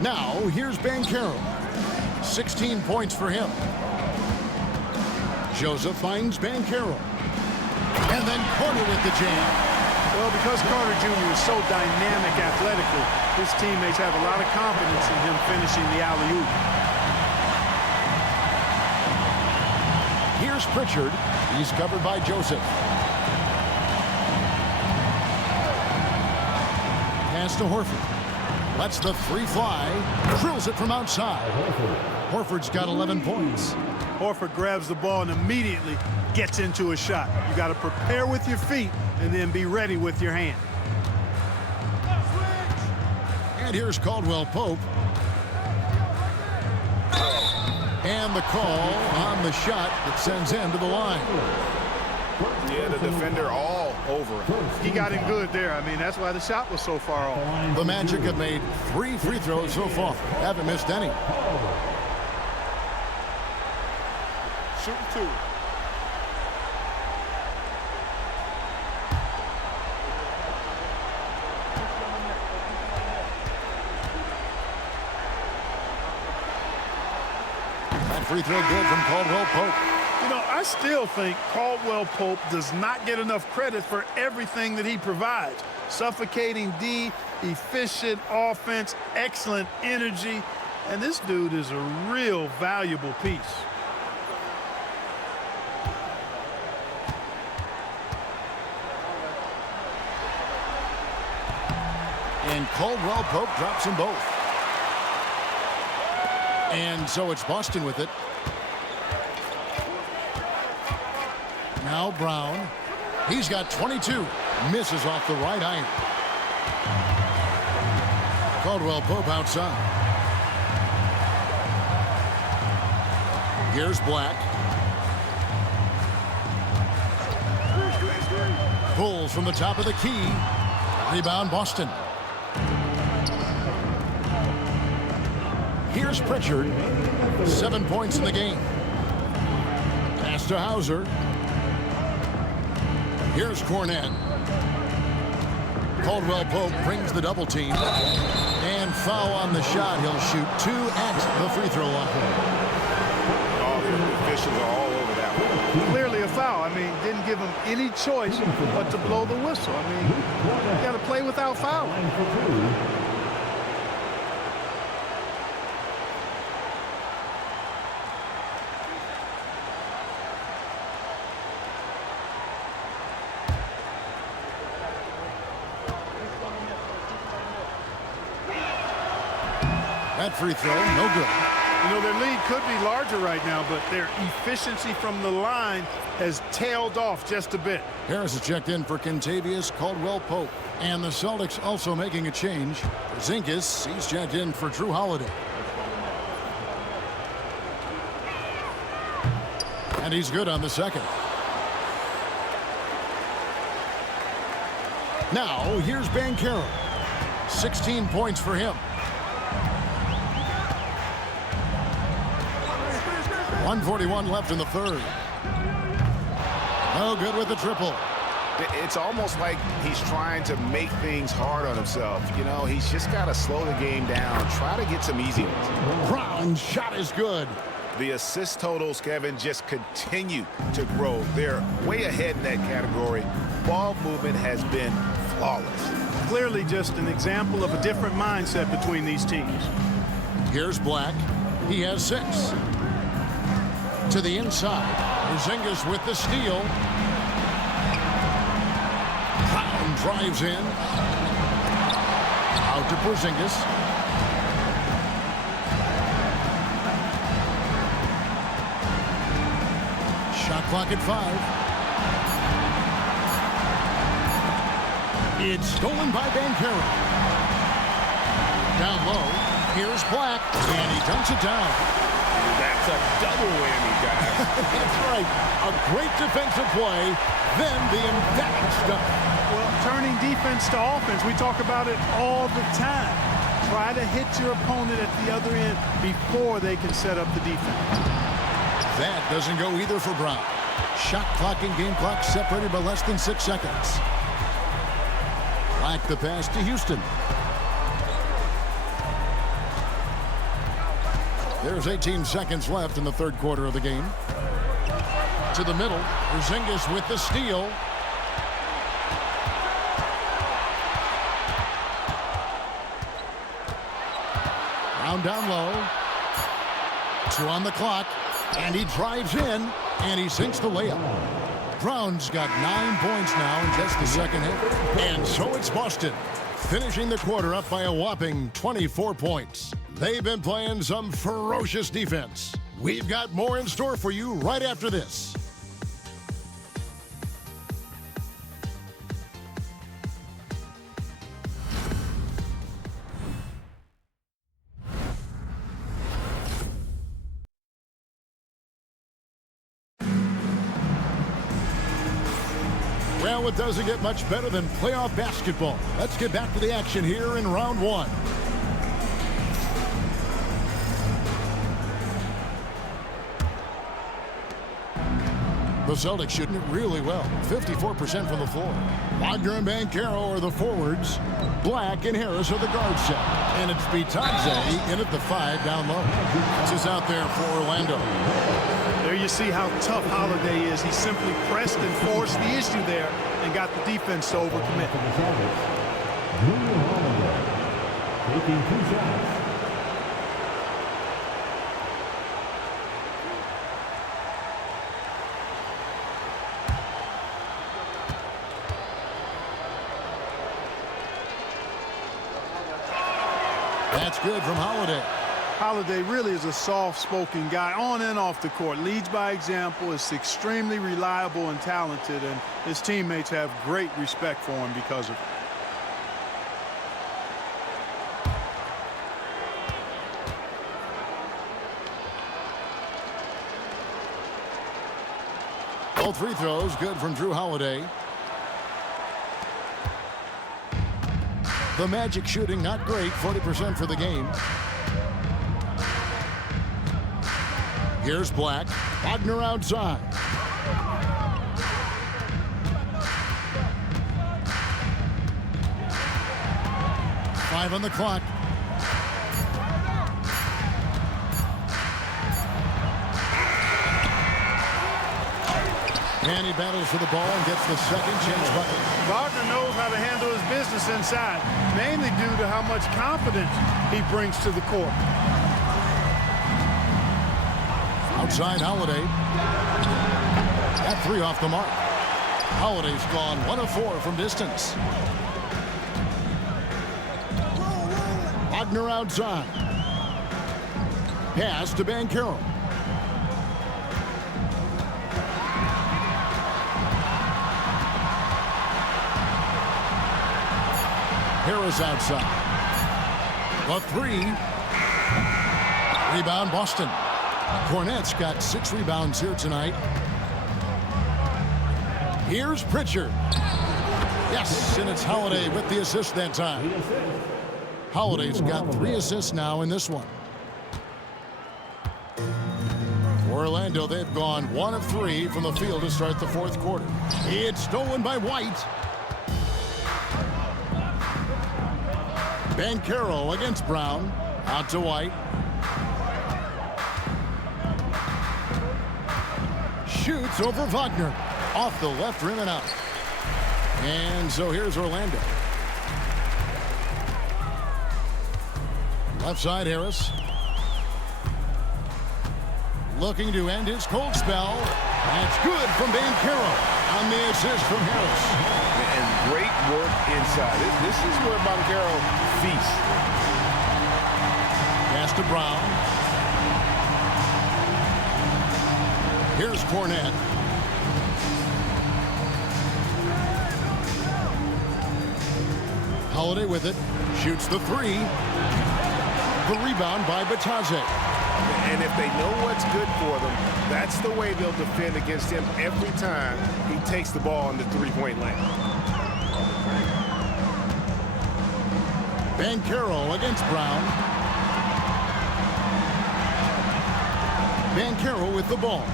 Now, here's Banchero. 16 points for him. Joseph finds Banchero. And then Carter with the jam. Well, because Carter Jr. is so dynamic athletically, his teammates have a lot of confidence in him finishing the alley-oop. Here's Pritchard. He's covered by Joseph. Pass to Horford. Lets the 3 fly. Drills it from outside. Horford's got 11 points. Horford grabs the ball and immediately gets into a shot. You got to prepare with your feet and then be ready with your hand. And here's Caldwell Pope. And the call on the shot that sends him to the line. Yeah, the defender all over him. He got in good there. I mean, that's why the shot was so far off. The Magic have made 3 free throws so far. Haven't missed any. Shooting 2. That free throw good from Caldwell Pope. You know, I still think Caldwell Pope does not get enough credit for everything that he provides. Suffocating D, efficient offense, excellent energy, and this dude is a real valuable piece. And Caldwell Pope drops them both. And so it's Boston with it. Now Brown. He's got 22. Misses off the right iron. Caldwell Pope outside. Here's Black. Pulls from the top of the key. Rebound Boston. Here's Pritchard. 7 points in the game. Pass to Hauser. Here's Cornette. Caldwell Pope brings the double team. And foul on the shot. He'll shoot 2 at the free throw line. Oh, the officials are all over that one. Clearly a foul. I mean, didn't give him any choice but to blow the whistle. I mean, you got to play without fouling. That free throw, no good. You know, their lead could be larger right now, but their efficiency from the line has tailed off just a bit. Harris is checked in for Kentavious Caldwell Pope. And the Celtics also making a change. Porzingis, he's checked in for Drew Holiday. And he's good on the second. Now, here's Banchero. 16 points for him. 1:41 left in the third. No good with the triple. It's almost like he's trying to make things hard on himself. You know, he's just got to slow the game down, try to get some easy ones. Brown's shot is good. The assist totals, Kevin, just continue to grow. They're way ahead in that category. Ball movement has been flawless. Clearly just an example of a different mindset between these teams. Here's Black. He has 6. To the inside. Porzingis with the steal. Brown drives in. Out to Porzingis. Shot clock at 5. It's stolen by Bankero. Down low. Here's Black, and he dunks it down. That's a double whammy, guys. That's right. A great defensive play, then the emphatic stuff. Well, turning defense to offense, we talk about it all the time. Try to hit your opponent at the other end before they can set up the defense. That doesn't go either for Brown. Shot clock and game clock separated by less than 6 seconds. Black the pass to Houston. There's 18 seconds left in the third quarter of the game. To the middle, Porzingis with the steal. Brown down low. 2 on the clock, and he drives in, and he sinks the layup. Brown's got 9 points now in just the second half. And so it's Boston, finishing the quarter up by a whopping 24 points. They've been playing some ferocious defense. We've got more in store for you right after this. Well, it doesn't get much better than playoff basketball. Let's get back to the action here in round 1. The Celtics shooting it really well. 54% from the floor. Wagner and Bankero are the forwards. Black and Harris are the guard set. And it's Bitadze in at the 5 down low. This is out there for Orlando. There you see how tough Holiday is. He simply pressed and forced the issue there and got the defense to overcommit. Taking 2 shots. That's good from Holiday. Holiday really is a soft-spoken guy on and off the court. Leads by example, is extremely reliable and talented, and his teammates have great respect for him because of it. All free throws good from Drew Holiday. The Magic shooting not great, 40% for the game. Here's Black. Wagner outside. Five on the clock. And he battles for the ball and gets the second chance bucket. Wagner knows how to handle his business inside, mainly due to how much confidence he brings to the court. Outside Holiday. That 3 off the mark. Holiday's gone 1 of 4 from distance. Wagner outside. Pass to Bankero. Harris outside. The 3. Rebound Boston. Cornette's got 6 rebounds here tonight. Here's Pritchard. Yes, and it's Holiday with the assist that time. Holiday's got 3 assists now in this one. For Orlando. Orlando, they've gone 1 of 3 from the field to start the fourth quarter. It's stolen by White. Banchero against Brown. Out to White. Shoots over Wagner. Off the left rim and out. And so here's Orlando. Left side, Harris. Looking to end his cold spell. That's good from Banchero on the assist from Harris. And great work inside. This is where Banchero feasts. Pass to Brown. Here's Cornette. Holiday with it. Shoots the three. The rebound by Batadze. And if they know what's good for them, that's the way they'll defend against him every time he takes the ball in the three-point lane. Banchero against Brown. Banchero with the ball.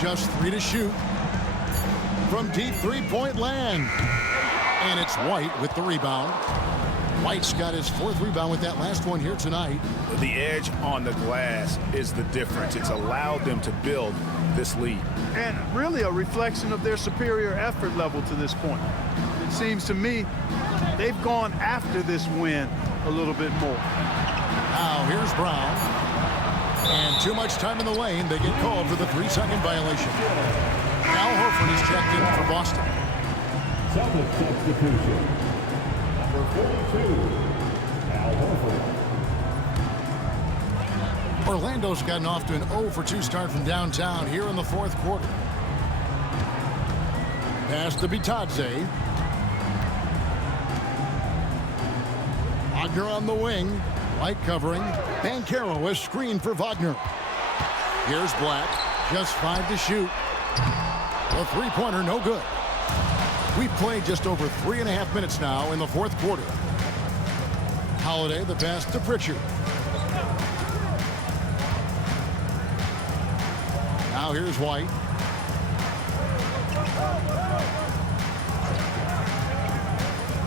Just 3 to shoot. From deep three-point land. And it's White with the rebound. White's got his 4th rebound with that last one here tonight. The edge on the glass is the difference. It's allowed them to build this lead. And really a reflection of their superior effort level to this point. It seems to me they've gone after this win a little bit more. Now here's Brown. And too much time in the lane. They get called for the 3-second violation. Al Horford is checked in for Boston. Celtics substitution. Number 42, Al Horford. Orlando's gotten off to an 0-for-2 start from downtown here in the fourth quarter. Pass to Batadze. Wagner on the wing. White covering. Banchero is screened for Wagner. Here's Black. Just 5 to shoot. The three-pointer no good. We've played just over 3.5 minutes now in the fourth quarter. Holiday, the pass to Pritchard. Now here's White.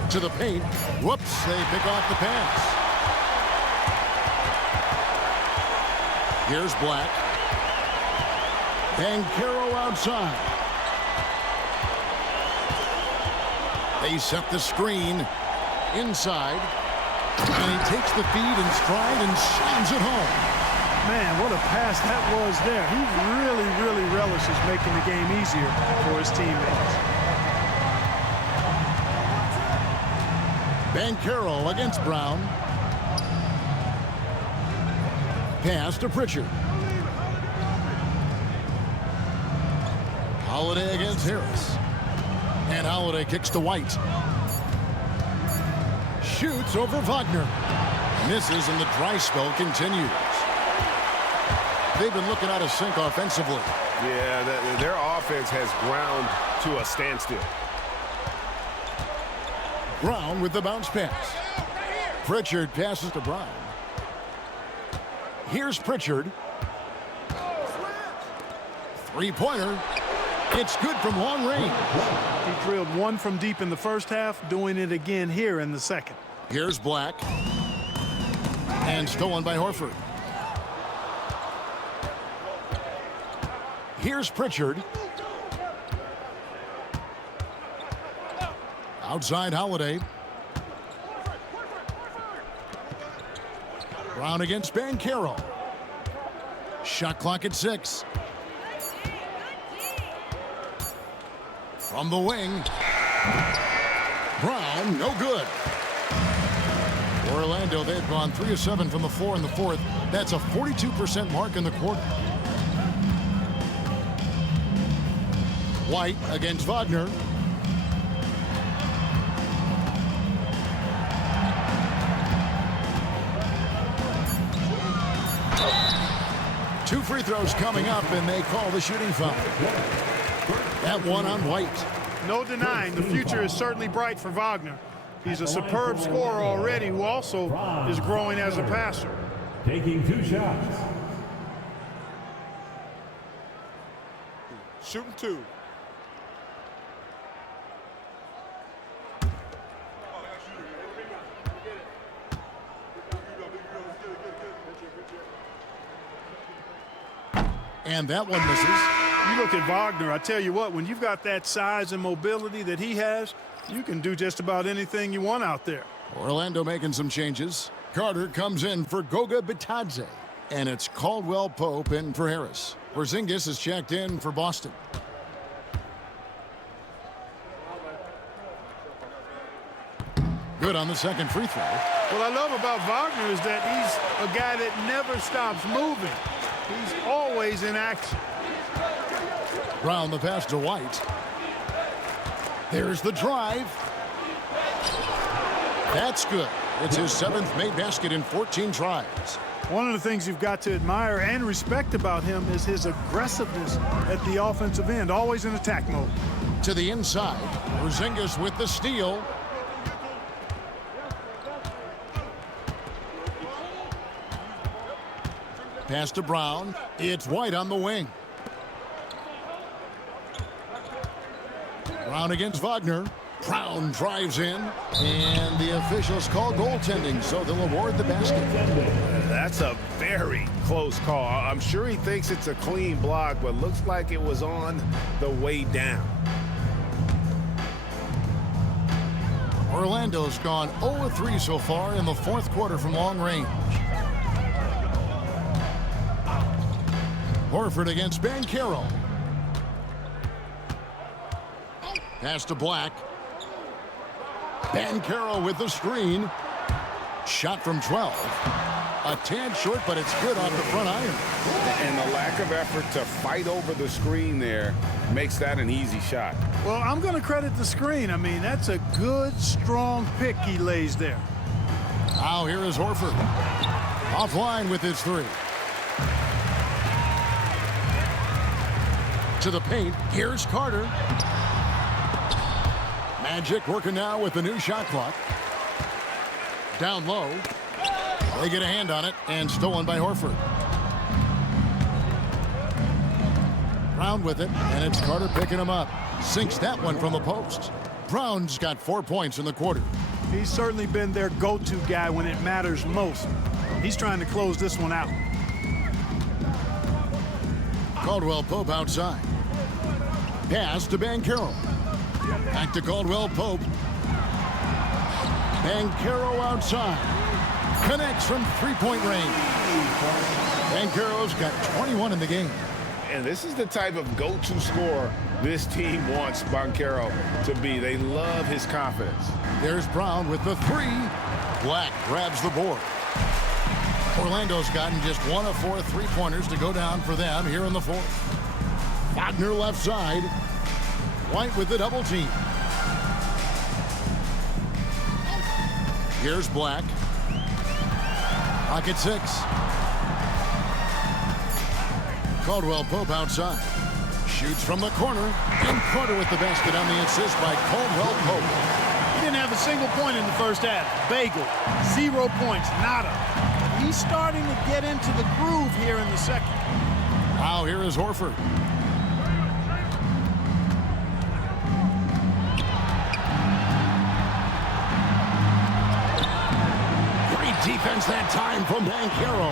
To the paint. Whoops, they pick off the pass. Here's Black. Banchero outside. They set the screen inside. And he takes the feed in stride and slams it home. Man, what a pass that was there. He really relishes making the game easier for his teammates. Banchero against Brown. Pass to Pritchard. Holiday against Harris. And Holiday kicks to White. Shoots over Wagner. Misses and the dry spell continues. They've been looking out of sync offensively. Yeah, their offense has ground to a standstill. Brown with the bounce pass. Pritchard passes to Brown. Here's Pritchard. Three-pointer. It's good from long range. He drilled one from deep in the first half, doing it again here in the second. Here's Black. And stolen by Horford. Here's Pritchard. Outside Holiday. Brown against Banchero. Shot clock at 6. From the wing. Brown, no good. Orlando, they've gone 3 of 7 from the floor in the fourth. That's a 42% mark in the quarter. White against Wagner. Two free throws coming up, and they call the shooting foul. That one on White. No denying, the future is certainly bright for Wagner. He's a superb scorer already who also is growing as a passer. Taking 2 shots. Shooting two. And that one misses. You look at Wagner, I tell you what, when you've got that size and mobility that he has, you can do just about anything you want out there. Orlando making some changes. Carter comes in for Goga Bitadze. And it's Caldwell Pope in for Harris. Porzingis is checked in for Boston. Good on the second free throw. What I love about Wagner is that he's a guy that never stops moving. He's always in action. Brown the pass to White. There's the drive. That's good. It's his 7th made basket in 14 tries. One of the things you've got to admire and respect about him is his aggressiveness at the offensive end, always in attack mode. To the inside, Porzingis with the steal. Pass to Brown. It's White on the wing. Brown against Wagner. Brown drives in, and the officials call goaltending, so they'll award the basket. That's a very close call. I'm sure he thinks it's a clean block, but looks like it was on the way down. Orlando's gone 0-3 so far in the fourth quarter from long range. Horford against Banchero. Pass to Black. Banchero with the screen. Shot from 12. A tad short, but it's good off the front iron. And the lack of effort to fight over the screen there makes that an easy shot. Well, I'm going to credit the screen. I mean, that's a good, strong pick he lays there. Now here is Horford. Offline with his three. To the paint. Here's Carter. Magic working now with the new shot clock. Down low. They get a hand on it and stolen by Horford. Brown with it, and it's Carter picking him up. Sinks that one from the post. Brown's got 4 points in the quarter. He's certainly been their go-to guy when it matters most. He's trying to close this one out. Caldwell Pope outside. Pass to Banchero. Back to Caldwell Pope. Banchero outside. Connects from three-point range. Banchero's got 21 in the game. And this is the type of go-to scorer this team wants Banchero to be. They love his confidence. There's Brown with the three. Black grabs the board. Orlando's gotten just 1 of 4 three-pointers to go down for them here in the fourth. Wagner left side. White with the double team. Here's Black. Pocket 6. Caldwell Pope outside. Shoots from the corner. And Carter with the basket on the assist by Caldwell Pope. He didn't have a single point in the first half. Bagel. 0 points. Nada. But he's starting to get into the groove here in the second. Now here is Horford. Great defense that time from Banchero.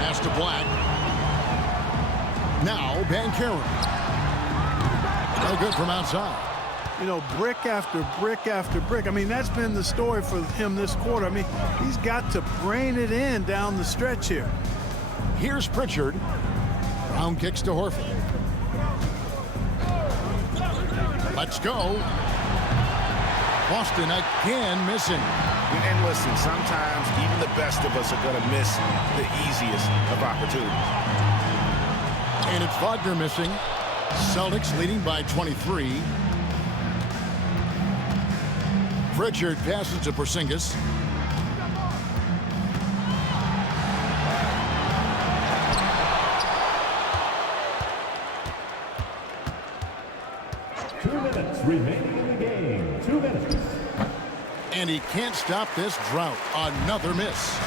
Pass to Black. Now Banchero. No good from outside. You know, brick after brick after brick. I mean, that's been the story for him this quarter. I mean, he's got to brain it in down the stretch here. Here's Pritchard. Brown kicks to Horford. Let's go. Boston again missing. And listen, sometimes even the best of us are going to miss the easiest of opportunities. And it's Wagner missing. Celtics leading by 23. Pritchard passes to Porzingis. Remaining in the game, 2 minutes. And he can't stop this drought. Another miss.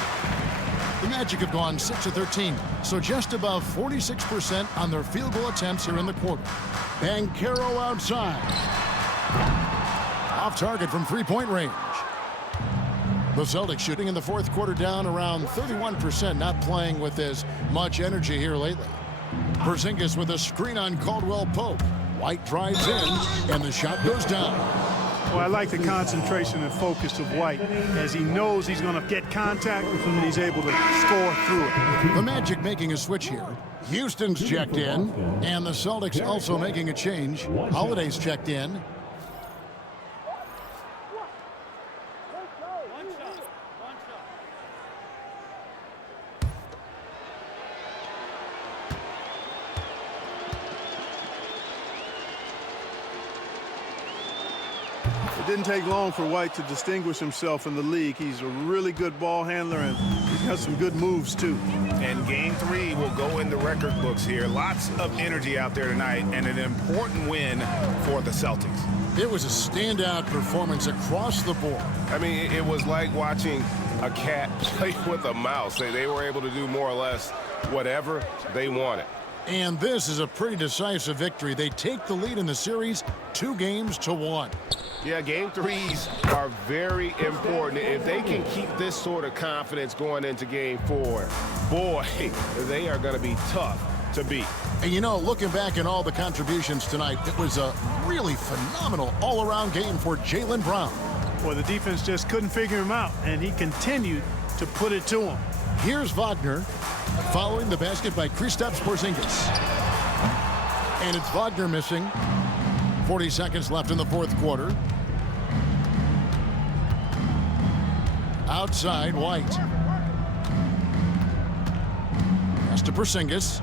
The Magic have gone 6 of 13, so just above 46% on their field goal attempts here in the quarter. Banchero outside. Off target from three-point range. The Celtics shooting in the fourth quarter down around 31%, not playing with as much energy here lately. Porzingis with a screen on Caldwell Pope. White drives in, and the shot goes down. Well, I like the concentration and focus of White, as he knows he's going to get contact and he's able to score through it. The Magic making a switch here. Houston's checked in, and the Celtics also making a change. Holiday's checked in. It didn't take long for White to distinguish himself in the league. He's a really good ball handler, and he's got some good moves, too. And game 3 will go in the record books here. Lots of energy out there tonight, and an important win for the Celtics. It was a standout performance across the board. I mean, it was like watching a cat play with a mouse. They were able to do more or less whatever they wanted. And this is a pretty decisive victory. They take the lead in the series 2-1. Yeah, game 3s are very important. If they can keep this sort of confidence going into game 4, boy, they are going to be tough to beat. And you know, looking back at all the contributions tonight, it was a really phenomenal all-around game for Jaylen Brown. Well, the defense just couldn't figure him out, and he continued to put it to him. Here's Wagner following the basket by Kristaps Porzingis. And it's Wagner missing. 40 seconds left in the fourth quarter. Outside, White. Pass to Porzingis.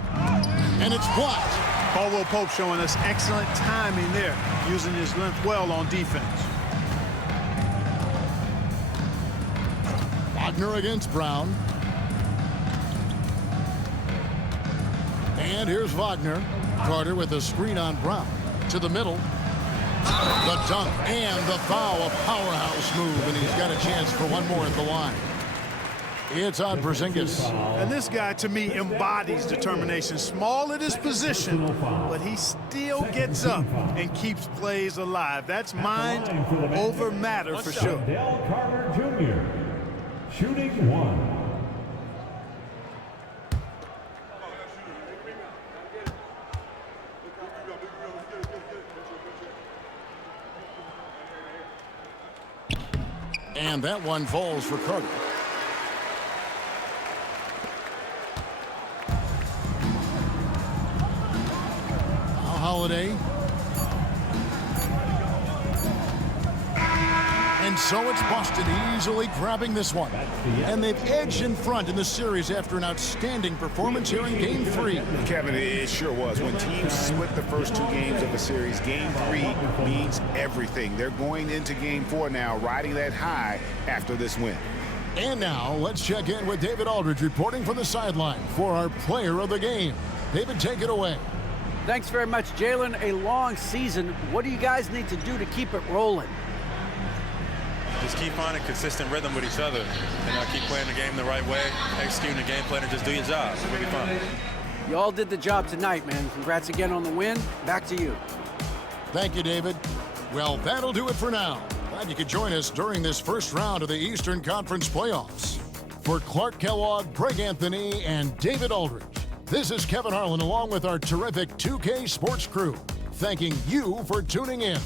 And it's blocked. Caldwell Pope showing us excellent timing there, using his length well on defense. Wagner against Brown. And here's Wagner. Carter with a screen on Brown. To the middle. The dunk and the foul. A powerhouse move, and he's got a chance for one more at the line. It's on Porzingis. And this guy, to me, embodies determination. Small at his position, but he still gets up and keeps plays alive. That's mind over matter for sure. Del Carter Jr., shooting 1. And that one falls for Carter. Now Holiday. And so it's Boston easily grabbing this one. And they've edged in front in the series after an outstanding performance here in Game 3. Kevin, it sure was. When teams split the first 2 games of a series, Game 3 means everything. They're going into Game 4 now, riding that high after this win. And now let's check in with David Aldridge reporting from the sideline for our player of the game. David, take it away. Thanks very much, Jaylen. A long season. What do you guys need to do to keep it rolling? Just keep finding consistent rhythm with each other. Keep playing the game the right way, executing the game plan, and just do your job. It'll be fun. You all did the job tonight, man. Congrats again on the win. Back to you. Thank you, David. Well, that'll do it for now. Glad you could join us during this first round of the Eastern Conference playoffs. For Clark Kellogg, Greg Anthony, and David Aldridge, this is Kevin Harlan along with our terrific 2K Sports crew, thanking you for tuning in.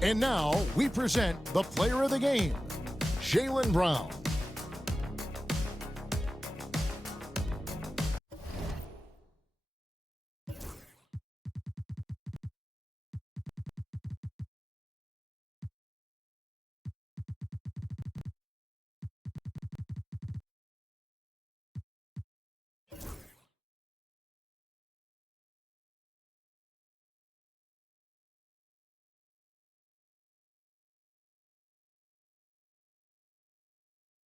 And now we present the player of the game, Jaylen Brown.